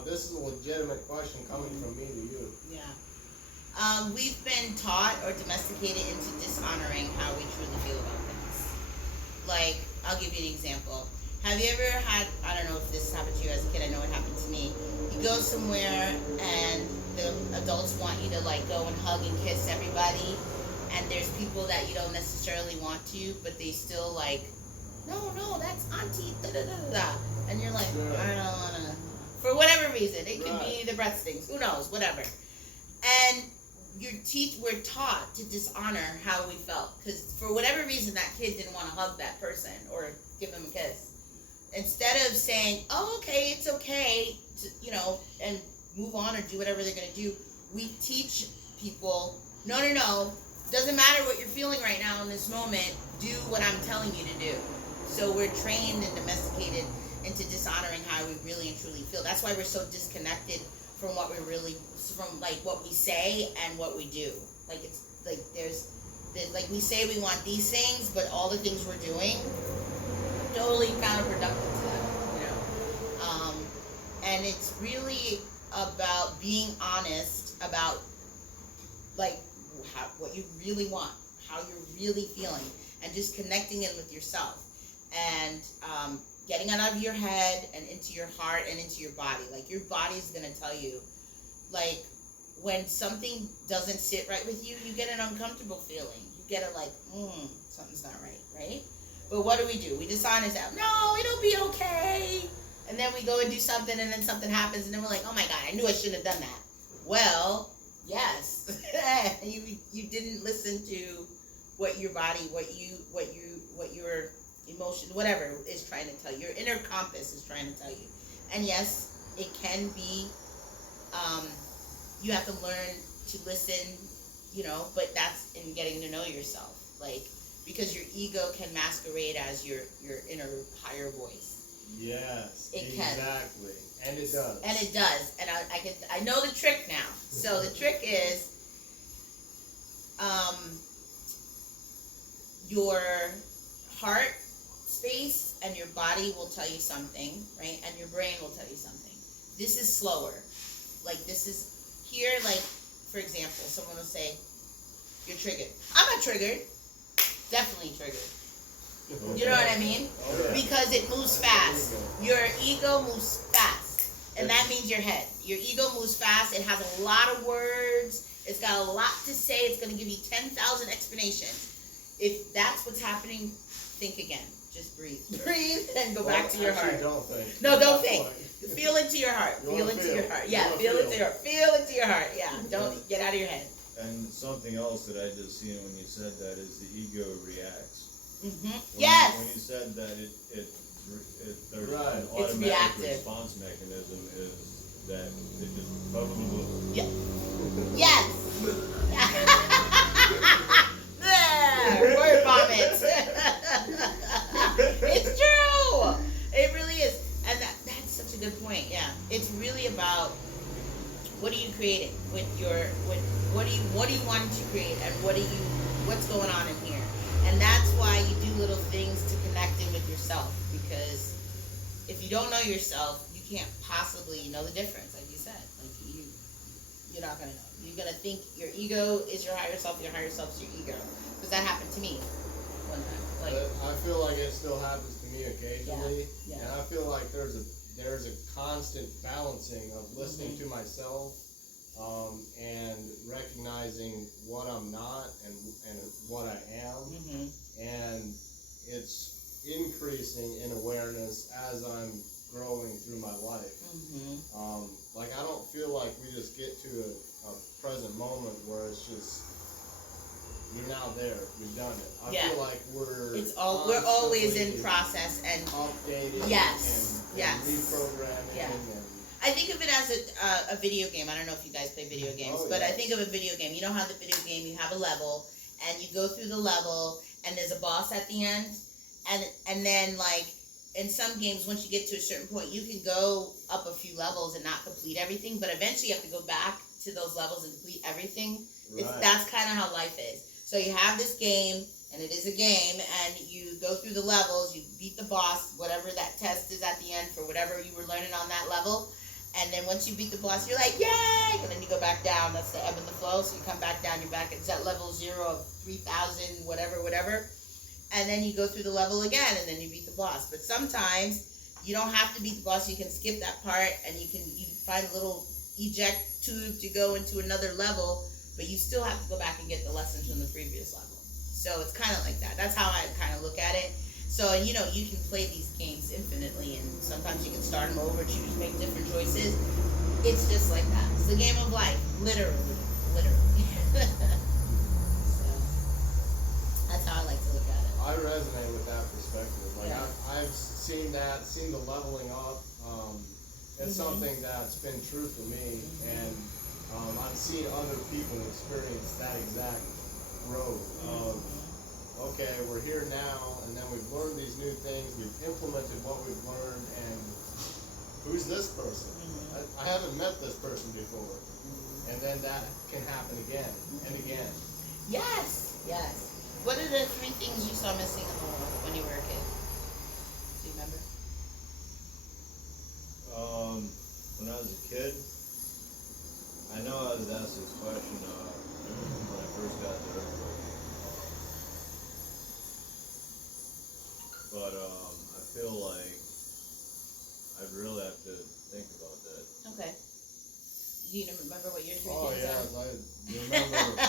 this is a legitimate question coming from me to you. Yeah. We've been taught or domesticated into dishonoring how we truly feel about things. Like, I'll give you an example. Have you ever had, I don't know if this happened to you as a kid, I know it happened to me. You go somewhere and the adults want you to like go and hug and kiss everybody, and there's people that you don't necessarily want to, but they still like, no, that's auntie, da da da da. And you're like, Sure. I don't wanna, for whatever reason. It could Right. be the breath stings, who knows, whatever. And we're taught to dishonor how we felt, because for whatever reason that kid didn't want to hug that person or give him a kiss. Instead of saying, oh, okay, it's okay, to, and move on or do whatever they're going to do, we teach people, no, doesn't matter what you're feeling right now in this moment, do what I'm telling you to do. So we're trained and domesticated into dishonoring how we really and truly feel. That's why we're so disconnected from what what we say and what we do. Like, it's like like we say we want these things, but all the things we're doing totally counterproductive to them, and it's really about being honest about like what you really want, how you're really feeling, and just connecting in with yourself, and getting out of your head and into your heart and into your body. Like, your body's gonna tell you, like, when something doesn't sit right with you, you get an uncomfortable feeling. You get a like, something's not right? But what do? We dishonor that. No, it'll be okay. And then we go and do something, and then something happens, and then we're like, oh my God, I knew I shouldn't have done that. Well, yes, you didn't listen to what your body, what your emotion, whatever is trying to tell you. Your inner compass is trying to tell you. And yes, it can be. You have to learn to listen, but that's in getting to know yourself, like. Because your ego can masquerade as your inner higher voice. Yes, it exactly. Can. And it does. And it does. And I know the trick now. So the trick is your heart space and your body will tell you something, right? And your brain will tell you something. This is slower. Like, this is here, like, for example, someone will say, you're triggered. I'm not triggered. Definitely triggered. You know what I mean? Okay. Because it moves fast. Your ego moves fast. And that means your head. Your ego moves fast. It has a lot of words. It's got a lot to say. It's going to give you 10,000 explanations. If that's what's happening, think again. Just breathe. Breathe and go back to your heart. Don't think. No, don't think. Feel into your heart. Feel into your heart. Yeah, feel into your heart. Feel into your heart. Yeah, don't get out of your head. And something else that I just seen when you said that is the ego reacts. Mm-hmm. When Yes. when you said that there's Right. an It's automatic reactive. response mechanism is that it just boom. Yeah. Yes. There. Word vomit. It's true. It really is, and that's such a good point. Yeah, it's really about what are you creating with what do you want to create, and what's going on in here, and that's why you do little things to connect in with yourself, because if you don't know yourself, you can't possibly know the difference, like you said. Like you're not gonna know. You're gonna think your ego is your higher self is your ego, because that happened to me one time. Like, I feel like it still happens to me occasionally, Yeah. and I feel like there's a constant balancing of listening to myself, and recognizing what I'm not and what I am, and it's increasing in awareness as I'm growing through my life. Like, I don't feel like we just get to a present moment where it's just you're now there, you've done it. I feel like we're always in process and updating Yes. and reprogramming. Yeah. And I think of it as a video game. I don't know if you guys play video games, but I think of a video game. You know how the video game, you have a level, and you go through the level, and there's a boss at the end, and then, like, in some games, once you get to a certain point, you can go up a few levels and not complete everything, but eventually you have to go back to those levels and complete everything. Right. That's kind of how life is. So you have this game, and it is a game, and you go through the levels, you beat the boss, whatever that test is at the end for whatever you were learning on that level. And then once you beat the boss, you're like, yay! And then you go back down. That's the ebb and the flow. So you come back down, you're back at level 0 of 3,000, whatever. And then you go through the level again, and then you beat the boss. But sometimes you don't have to beat the boss. You can skip that part, and you find a little eject tube to go into another level, but you still have to go back and get the lessons from the previous level. So it's kind of like that. That's how I kind of look at it. So, you know, you can play these games infinitely, and sometimes you can start them over, choose, make different choices. It's just like that. It's the game of life, literally. So, that's how I like to look at it. I resonate with that perspective. Like Yeah. I've seen the leveling up. It's something that's been true for me, and I've seen other people experience that exact growth of, okay, we're here now, and then we've learned these new things, we've implemented what we've learned, and who's this person? I haven't met this person before. And then that can happen again and again. Yes. What are the 3 things you saw missing in the world when you were a kid? Do you remember? When I was a kid, I know I was asked this question when I first got to Earthquake. But I feel like I'd really have to think about that. Okay. Do you remember what your 3 Oh things yeah, are? I remember.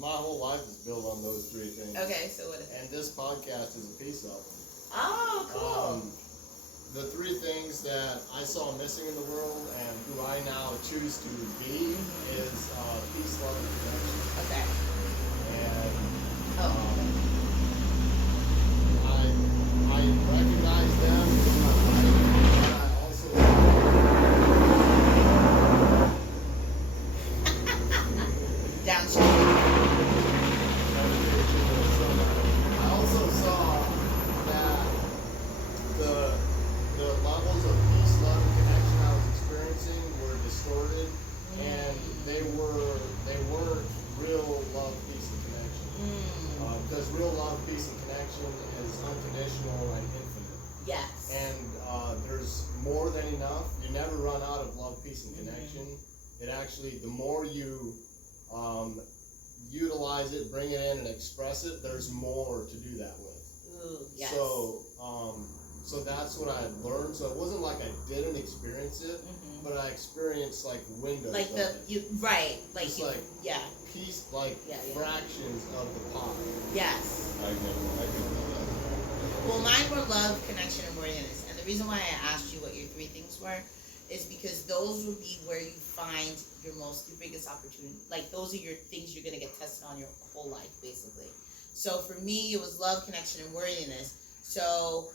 My whole life is built on those 3 things. Okay, so what is it? And this podcast is a piece of them. Oh, cool. The 3 things that I saw missing in the world and who I now choose to be is peace, love, and connection. Okay. And Oh. I recognize them in my life, but I also Downshift. I also saw that the levels of peace, love, and connection I was experiencing were distorted, and they weren't real love, peace, and connection. Because real love, peace, and connection is unconditional and infinite. Yes. And there's more than enough. You never run out of love, peace, and connection. It actually, the more you utilize it, bring it in, and express it, there's more to do that with. Ooh, yes. So that's what I learned. So it wasn't like I didn't experience it, but I experienced like windows like of the it. like Just you, like yeah. Piece, like Yeah. fractions of the pie. Yes. I can know that. Well, mine were love, connection, and worthiness. And the reason why I asked you what your 3 things were is because those would be where you find your biggest opportunity. Like, those are your things you're going to get tested on your whole life, basically. So for me, it was love, connection, and worthiness. So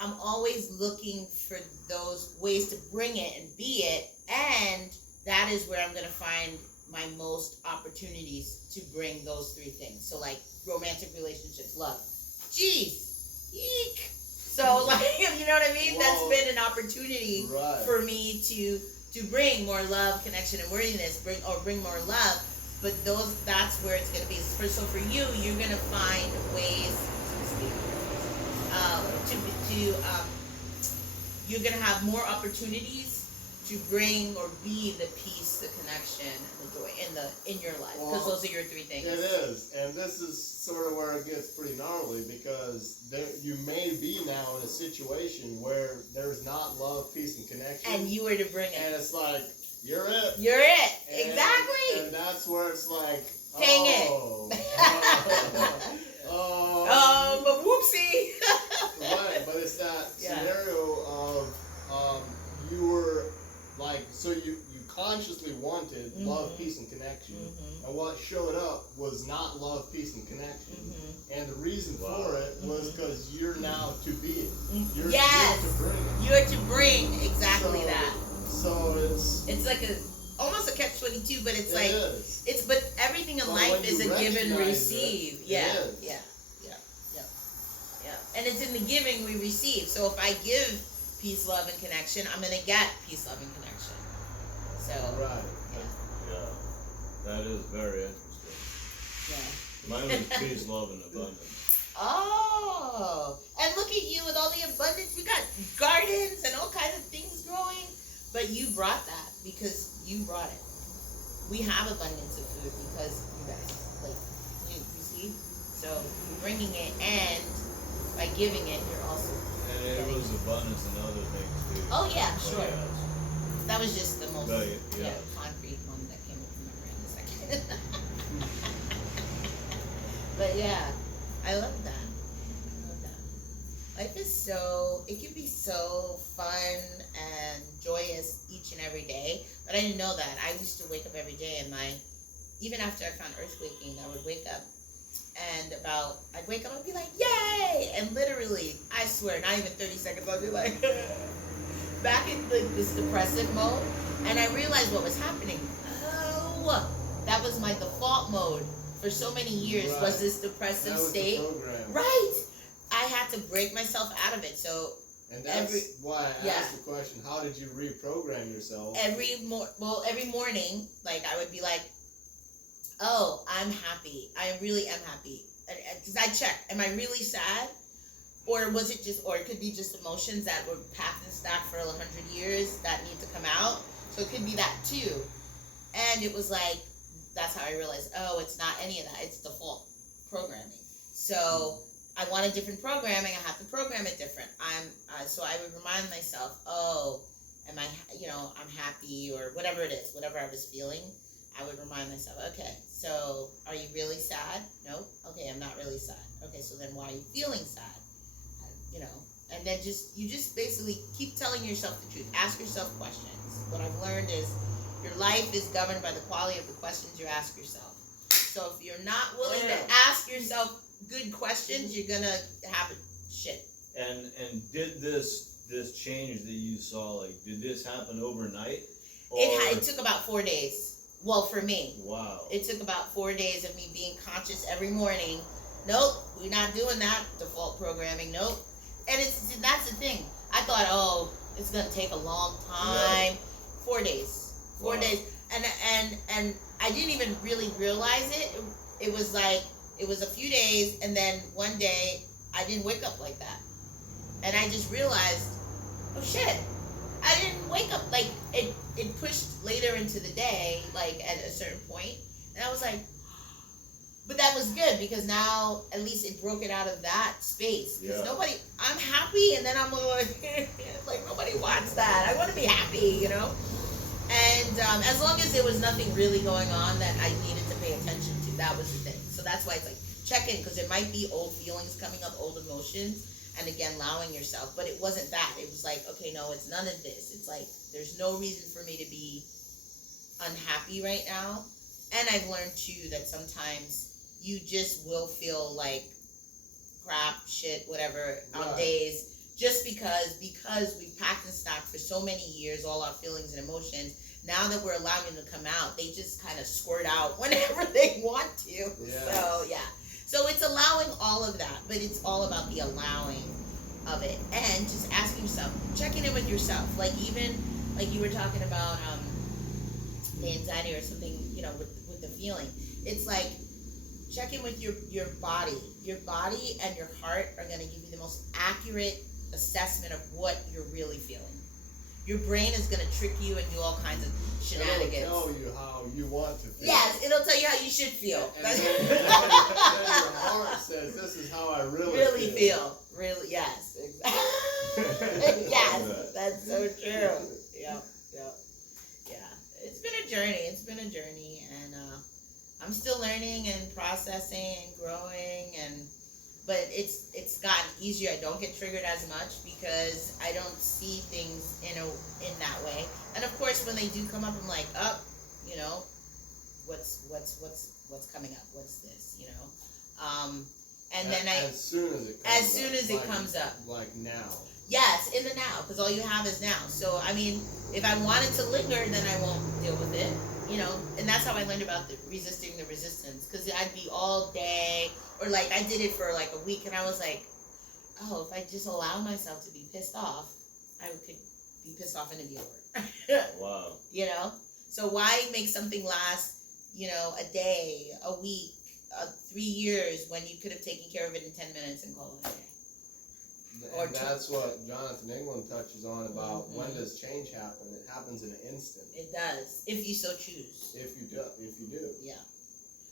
I'm always looking for those ways to bring it and be it, and that is where I'm going to find my most opportunities to bring those 3 things. So, like, romantic relationships, love. Jeez, eek. So, like, you know what I mean? Whoa. That's been an opportunity Right. for me to bring more love, connection, and worthiness, bring more love. But that's where it's gonna be. So for you, you're gonna find ways you're gonna have more opportunities to bring or be the peace, the connection, and the joy in your life, because those are your 3 things. It is, and this is sort of where it gets pretty gnarly, because you may be now in a situation where there's not love, peace, and connection, And you were to bring it. and it's like, you're it. You're it. And- Exactly. And that's where it's like, Dang it. But whoopsie. Right, but it's that Yeah. scenario of you were like, so you consciously wanted love, peace, and connection, and what showed up was not love, peace, and connection, and the reason for it was because you're now to be it. You're Yes. to bring it. You're to bring exactly So- that. So It's like almost a catch-22, but it's it like is. but everything in But life when is you a give and recognize receive. it, Yeah. it is. Yeah. And it's in the giving we receive. So if I give peace, love, and connection, I'm gonna get peace, love, and connection. Right. Yeah, that is very interesting. yeah. Mine was peace, love, and abundance. Oh, and look at you with all the abundance. We got gardens and all kinds of things growing, but you brought that because you brought it. We have abundance of food because you guys, like, you see? So you're bringing it, and by giving it, you're also. And it was abundance in other things too. Oh, yeah, But sure. yes. That was just the most But, yeah. concrete one that came up in my brain a second. But yeah, I love that. I love that. Life is it can be so fun and joyous each and every day. But I didn't know that. I used to wake up every day and even after I found earthquaking, I would wake up and I'd wake up and be like, yay! And literally, I swear, not even 30 seconds, I'd be like, back in this depressive mode. And I realized what was happening. Oh, that was my default mode for so many years, Right. was this depressive That was state. the program. Right. I had to break myself out of it. So And that's why I yeah. asked the question, how did you reprogram yourself? every morning, like I would be like, oh, I'm happy. I really am happy. Because I check, am I really sad? Or was it or it could be just emotions that were packed and stacked for 100 years that need to come out. So it could be that too. And it was like, that's how I realized, oh, it's not any of that. It's default programming. So I want a different programming. I have to program it different. So I would remind myself, oh, am I, I'm happy or whatever it is, whatever I was feeling. I would remind myself, okay, so are you really sad? No? Okay, I'm not really sad. Okay, so then why are you feeling sad? And then you just basically keep telling yourself the truth. Ask yourself questions. What I've learned is your life is governed by the quality of the questions you ask yourself. So if you're not willing to ask yourself good questions, you're gonna have shit. And did this change that you saw, like, did this happen overnight? It took about 4 days. Well, for me. Wow. It took about 4 days of me being conscious every morning. Nope, we're not doing that. Default programming, nope. And that's the thing. I thought, oh, it's gonna take a long time. Right. 4 days. 4 Wow. days. And I didn't even really realize it. It was like, it was a few days, and then one day I didn't wake up like that. And I just realized, oh shit, I didn't wake up, like, it pushed later into the day, like, at a certain point, and I was like, but that was good, because now, at least it broke it out of that space, because I'm happy, and then I'm like, nobody wants that, I want to be happy, and as long as there was nothing really going on that I needed to pay attention to, that was the thing. So that's why it's like, check in, because there might be old feelings coming up, old emotions, and again, allowing yourself. But it wasn't that. It was like, okay, no, it's none of this. It's like, there's no reason for me to be unhappy right now. And I've learned too that sometimes you just will feel like crap, shit, whatever, on days, just because we've packed and stacked for so many years all our feelings and emotions. Now that we're allowing them to come out, they just kind of squirt out whenever they want to. Yeah. So yeah. So it's allowing all of that, but it's all about the allowing of it, and just asking yourself, checking in with yourself. Like, even like you were talking about the anxiety or something, with the feeling. It's like, check in with your body. Your body and your heart are going to give you the most accurate assessment of what you're really feeling. Your brain is going to trick you and do all kinds of shenanigans. It'll tell you how you want to feel. Yes, it'll tell you how you should feel. And then your heart says, this is how I really feel. Really, yes. Exactly. Yes, that's so true. Yep. Yeah. It's been a journey, and I'm still learning and processing and growing, but it's gotten easier. I don't get triggered as much because I don't see things in that way. And of course, when they do come up, I'm like, what's coming up? What's this? And then as soon as it comes up, up. like now. Yes, in the now, because all you have is now. So, I mean, if I wanted to linger, then I won't deal with it, and that's how I learned about resisting the resistance, because I'd be all day, or like, I did it for like a week, and I was like, oh, if I just allow myself to be pissed off, I could be pissed off and it'd be over. Wow. So why make something last, a day, a week, 3 years when you could have taken care of it in 10 minutes and called it a day? Or And that's what Jonathan England touches on about Mhm. when does change happen? It happens in an instant. It does, if you so choose. If you do. Yeah.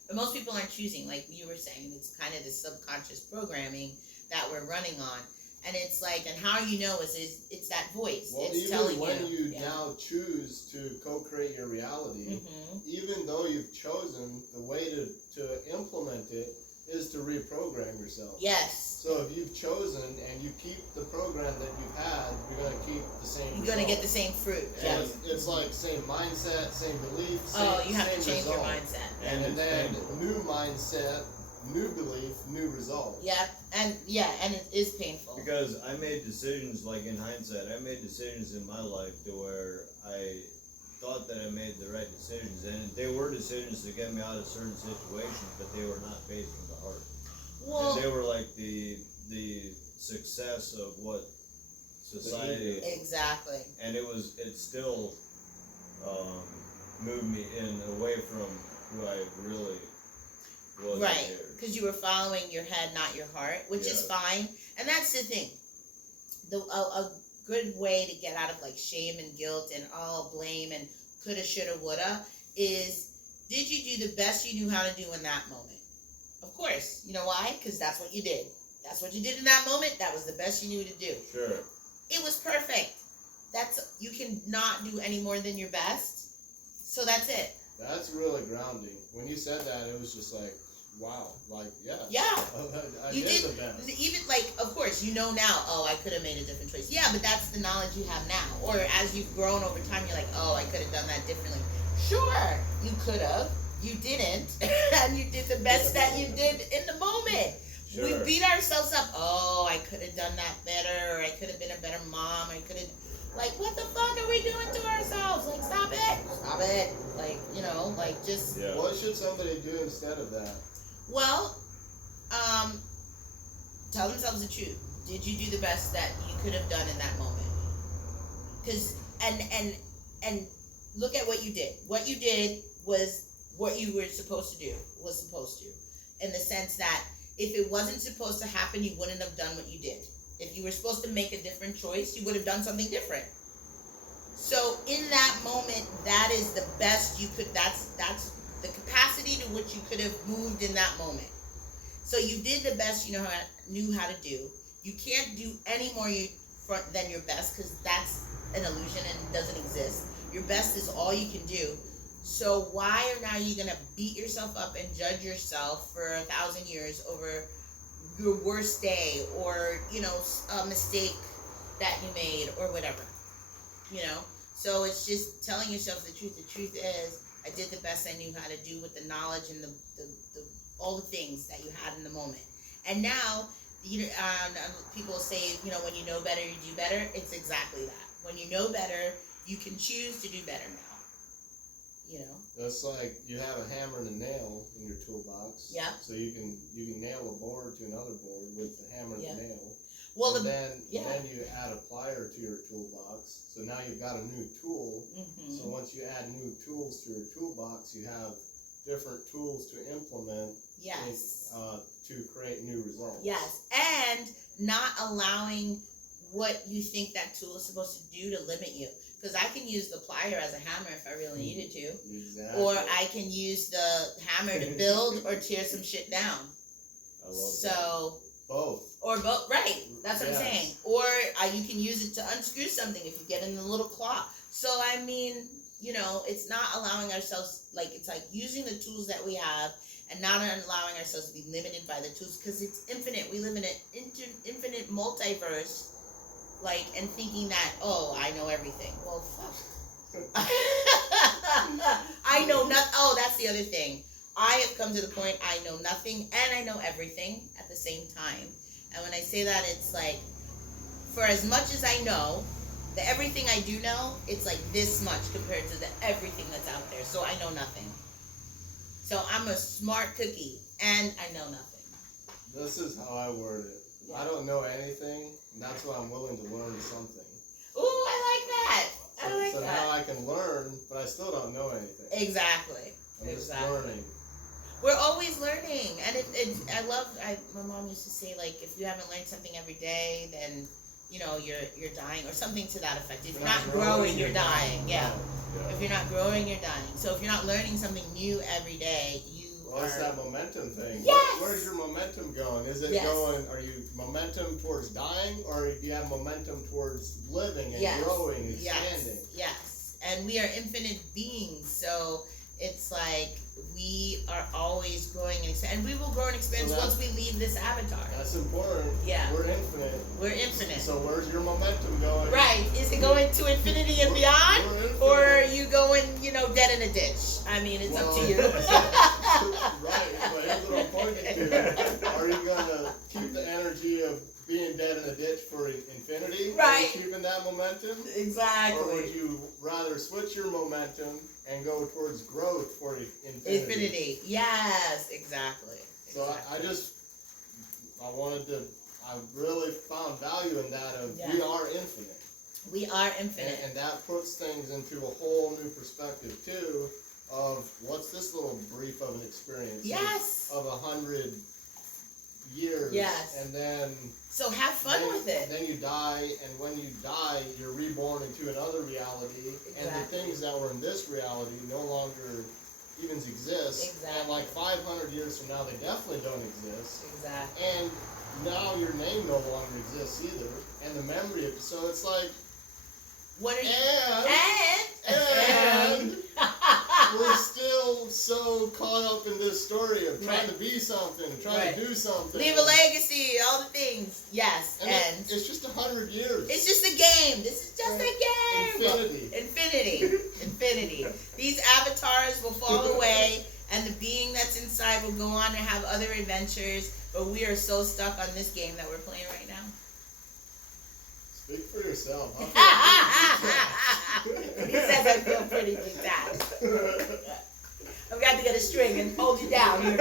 But most people aren't choosing, like you were saying. It's kind of the subconscious programming that we're running on. And it's like, and how you know is it's that voice. Well, it's even telling when you yeah. now choose to co-create your reality, Mhm. even though you've chosen, the way to implement it is to reprogram yourself. Yes. So if you've chosen and you keep the program that you've had, you're going to keep the same You're going to get the same fruit. And Yes. it's like same mindset, same belief, same Oh, you have to same change result. your mindset. And And it's then painful. new mindset, new belief, new result. Yep. And it is painful. Because I made decisions, like in hindsight, I made decisions in my life to where I thought that I made the right decisions, and they were decisions to get me out of certain situations, but they were not based from the heart. Well, And they were like the success of what society, exactly. and it still moved me away from who I really was. Right. Here. Because you were following your head, not your heart, which is fine. And that's the thing. A good way to get out of like shame and guilt and all blame and coulda, shoulda, woulda is, did you do the best you knew how to do in that moment? Of course. You know why? Because that's what you did. That's what you did in that moment. That was the best you knew to do. Sure. It was perfect. You can not do any more than your best. So that's it. That's really grounding. When you said that, it was just like, wow, like, yeah. Yeah. I You did did, the best. even like, of course, you know now, oh, I could have made a different choice. Yeah, but that's the knowledge you have now. Or as you've grown over time, you're like, oh, I could have done that differently. Sure, you could have. You didn't. And you did the best that you did in the moment. Sure. We beat ourselves up. Oh, I could have done that better. Or I could have been a better mom. I could have. Like, what the fuck are we doing to ourselves? Like, stop it. Stop it. Like, just. Yeah. What should somebody do instead of that? Well, tell themselves the truth. Did you do the best that you could have done in that moment? Because and look at what you did. What you did was what you were supposed to do. In the sense that if it wasn't supposed to happen, you wouldn't have done what you did. If you were supposed to make a different choice, you would have done something different. So in that moment, that is the best you could. That's the capacity to which you could have moved in that moment. So you did the best you knew how to do. You can't do any more than your best, because that's an illusion and it doesn't exist. Your best is all you can do. So why are now you gonna beat yourself up and judge yourself for 1,000 years over your worst day, or a mistake that you made, or whatever? So it's just telling yourself the truth. The truth is, I did the best I knew how to do with the knowledge and the all the things that you had in the moment. And now, people say, when you know better, you do better. It's exactly that. When you know better, you can choose to do better now. That's like you have a hammer and a nail in your toolbox. Yeah. So you can nail a board to another board with the hammer and the nail. Well, and then you add a plier to your toolbox. So now you've got a new tool. Mm-hmm. So once you add new tools to your toolbox, you have different tools to implement. Yes. To create new results. Yes, and not allowing what you think that tool is supposed to do to limit you. Because I can use the plier as a hammer if I really needed to. Exactly. Or I can use the hammer to build or tear some shit down. I love So both. Or both, right? That's what I'm Yes. saying. Or you can use it to unscrew something if you get in the little claw. So I mean, it's not allowing ourselves, it's like using the tools that we have and not allowing ourselves to be limited by the tools, because it's infinite. We live in an infinite multiverse, and thinking that, oh, I know everything. Well, fuck. I know nothing. Oh, that's the other thing. I have come to the point I know nothing and I know everything at the same time. And when I say that, it's like, for as much as I know, the everything I do know, it's like this much compared to the everything that's out there. So I know nothing. So I'm a smart cookie and I know nothing. This is how I word it. I don't know anything, and that's why I'm willing to learn something. Ooh, I like that. I like so that. now I can learn, but I still don't know anything. Exactly. I'm just Exactly. learning. We're always learning, and my mom used to say, like, if you haven't learned something every day, then you're dying, or something to that effect. If you're not growing, you're dying. Yeah. If you're not growing, you're dying. So if you're not learning something new every day, Well, it's that momentum thing. Yes! Where's your momentum going? Is it Yes. going, are you momentum towards dying, or do you have momentum towards living and Yes. growing, expanding? Yes. And we are infinite beings, so it's like we are always growing and expanding. And we will grow and expand So once we leave this avatar. That's important. Yeah. We're infinite. We're infinite. So where's your momentum going? Right. Is it going to infinity and beyond? We're infinite. Or are you going, dead in a ditch? I mean, it's up to you. Right, but here's what I'm pointing to. Are you gonna keep the energy of being dead in a ditch for infinity? Right. Are you keeping that momentum? Exactly. Or would you rather switch your momentum and go towards growth for infinity? Infinity. Yes, exactly. So I really found value in that of Yeah. we are infinite. We are infinite. And that puts things into a whole new perspective too of what's this little brief of an experience Yes. of 100 years. Yes. And then So have fun with it. Then you die, and when you die, you're reborn into another reality, and the Exactly. things that were in this reality no longer even exist. Exactly. And like 500 years from now, they definitely don't exist. Exactly. And now your name no longer exists either, and the memory of so it's like What are you? and we're still so caught up in this story of trying to be something, trying to do something. Leave a legacy, all the things. Yes. And it's just 100 years. It's just a game. This is just a game. Infinity. Infinity. These avatars will fall away, and the being that's inside will go on and have other adventures. But we are so stuck on this game that we're playing right now. Speak for yourself. He says I feel pretty detached. I've got to get a string and hold you down. He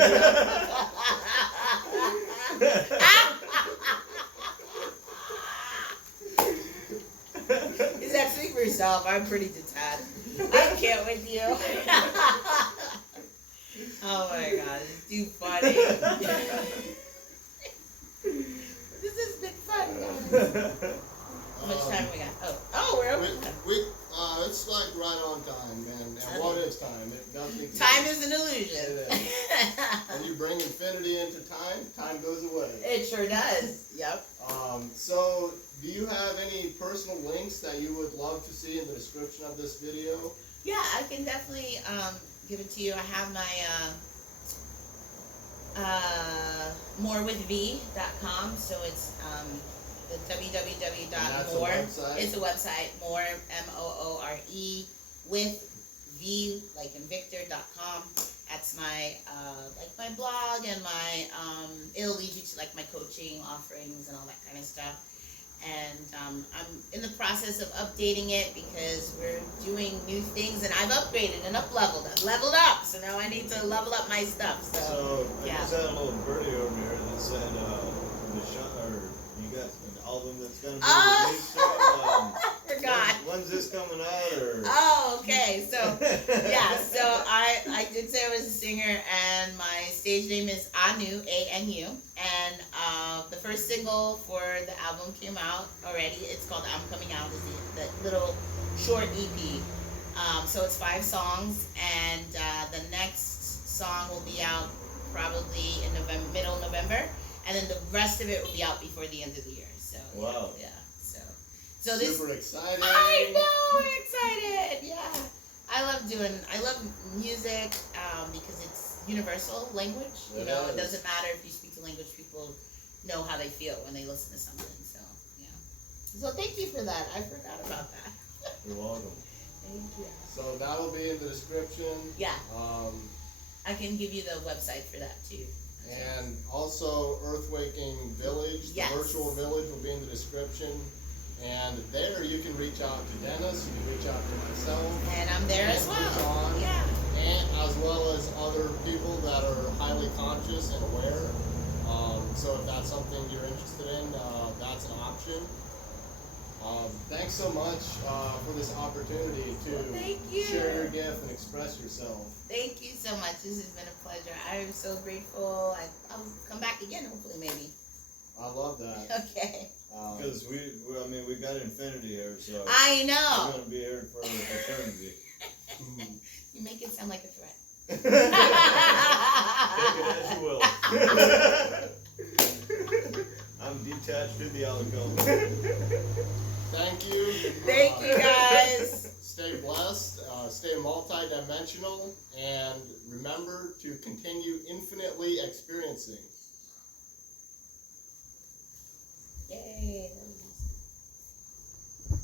said, speak for yourself. I'm pretty detached. I can't with you. Oh my god, it's too funny. This has been fun, guys. How much time we got? Oh, we're over. It's like right on time, man. And what is time? Nothing. Time is an illusion. It is. When you bring infinity into time goes away. It sure does. Yep. So, do you have any personal links that you would love to see in the description of this video? Yeah, I can definitely give it to you. I have my morewithv.com, so it's the www.more. It's a website, more, MOORE, with V, like in Victor.com. That's my my blog, and my it'll lead you to like my coaching offerings and all that kind of stuff. And I'm in the process of updating it because we're doing new things, and I've upgraded and up-leveled. I've leveled up, so now I need to level up my stuff. So I just had a little birdie over here that said, you got an album that's gonna be released soon. I forgot. When's this coming out? Or Oh, okay. So yeah, so I did say I was a singer, and my stage name is Anu, A-N-U, and the first single for the album came out already. It's called I'm Coming Out. Is the little short EP. So it's 5 songs, and the next song will be out probably in middle November, and then the rest of it will be out before the end of the year. So wow. Yeah. So this. Super exciting. I know, we're excited. Yeah, I love music because it's universal language. It doesn't matter if you speak the language; people know how they feel when they listen to something. So yeah. So thank you for that. I forgot about that. You're welcome. Thank you. So that'll be in the description. Yeah. I can give you the website for that too. And also Earthwaking Village, the virtual village will be in the description. And there you can reach out to Dennis, you can reach out to myself. And I'm there as well. John, yeah. And as well as other people that are highly conscious and aware. So if that's something you're interested in, that's an option. Thanks so much for this opportunity to Thank you. share your gift and express yourself. Thank you so much. This has been a pleasure. I am so grateful. I'll come back again, hopefully, maybe. I love that. Okay. Because we got infinity here, so I we're know. gonna be here for eternity. You make it sound like a threat. Take it as you will. I'm detached to the outcome. Thank you. Thank you, guys. Stay blessed, stay multidimensional, and remember to continue infinitely experiencing.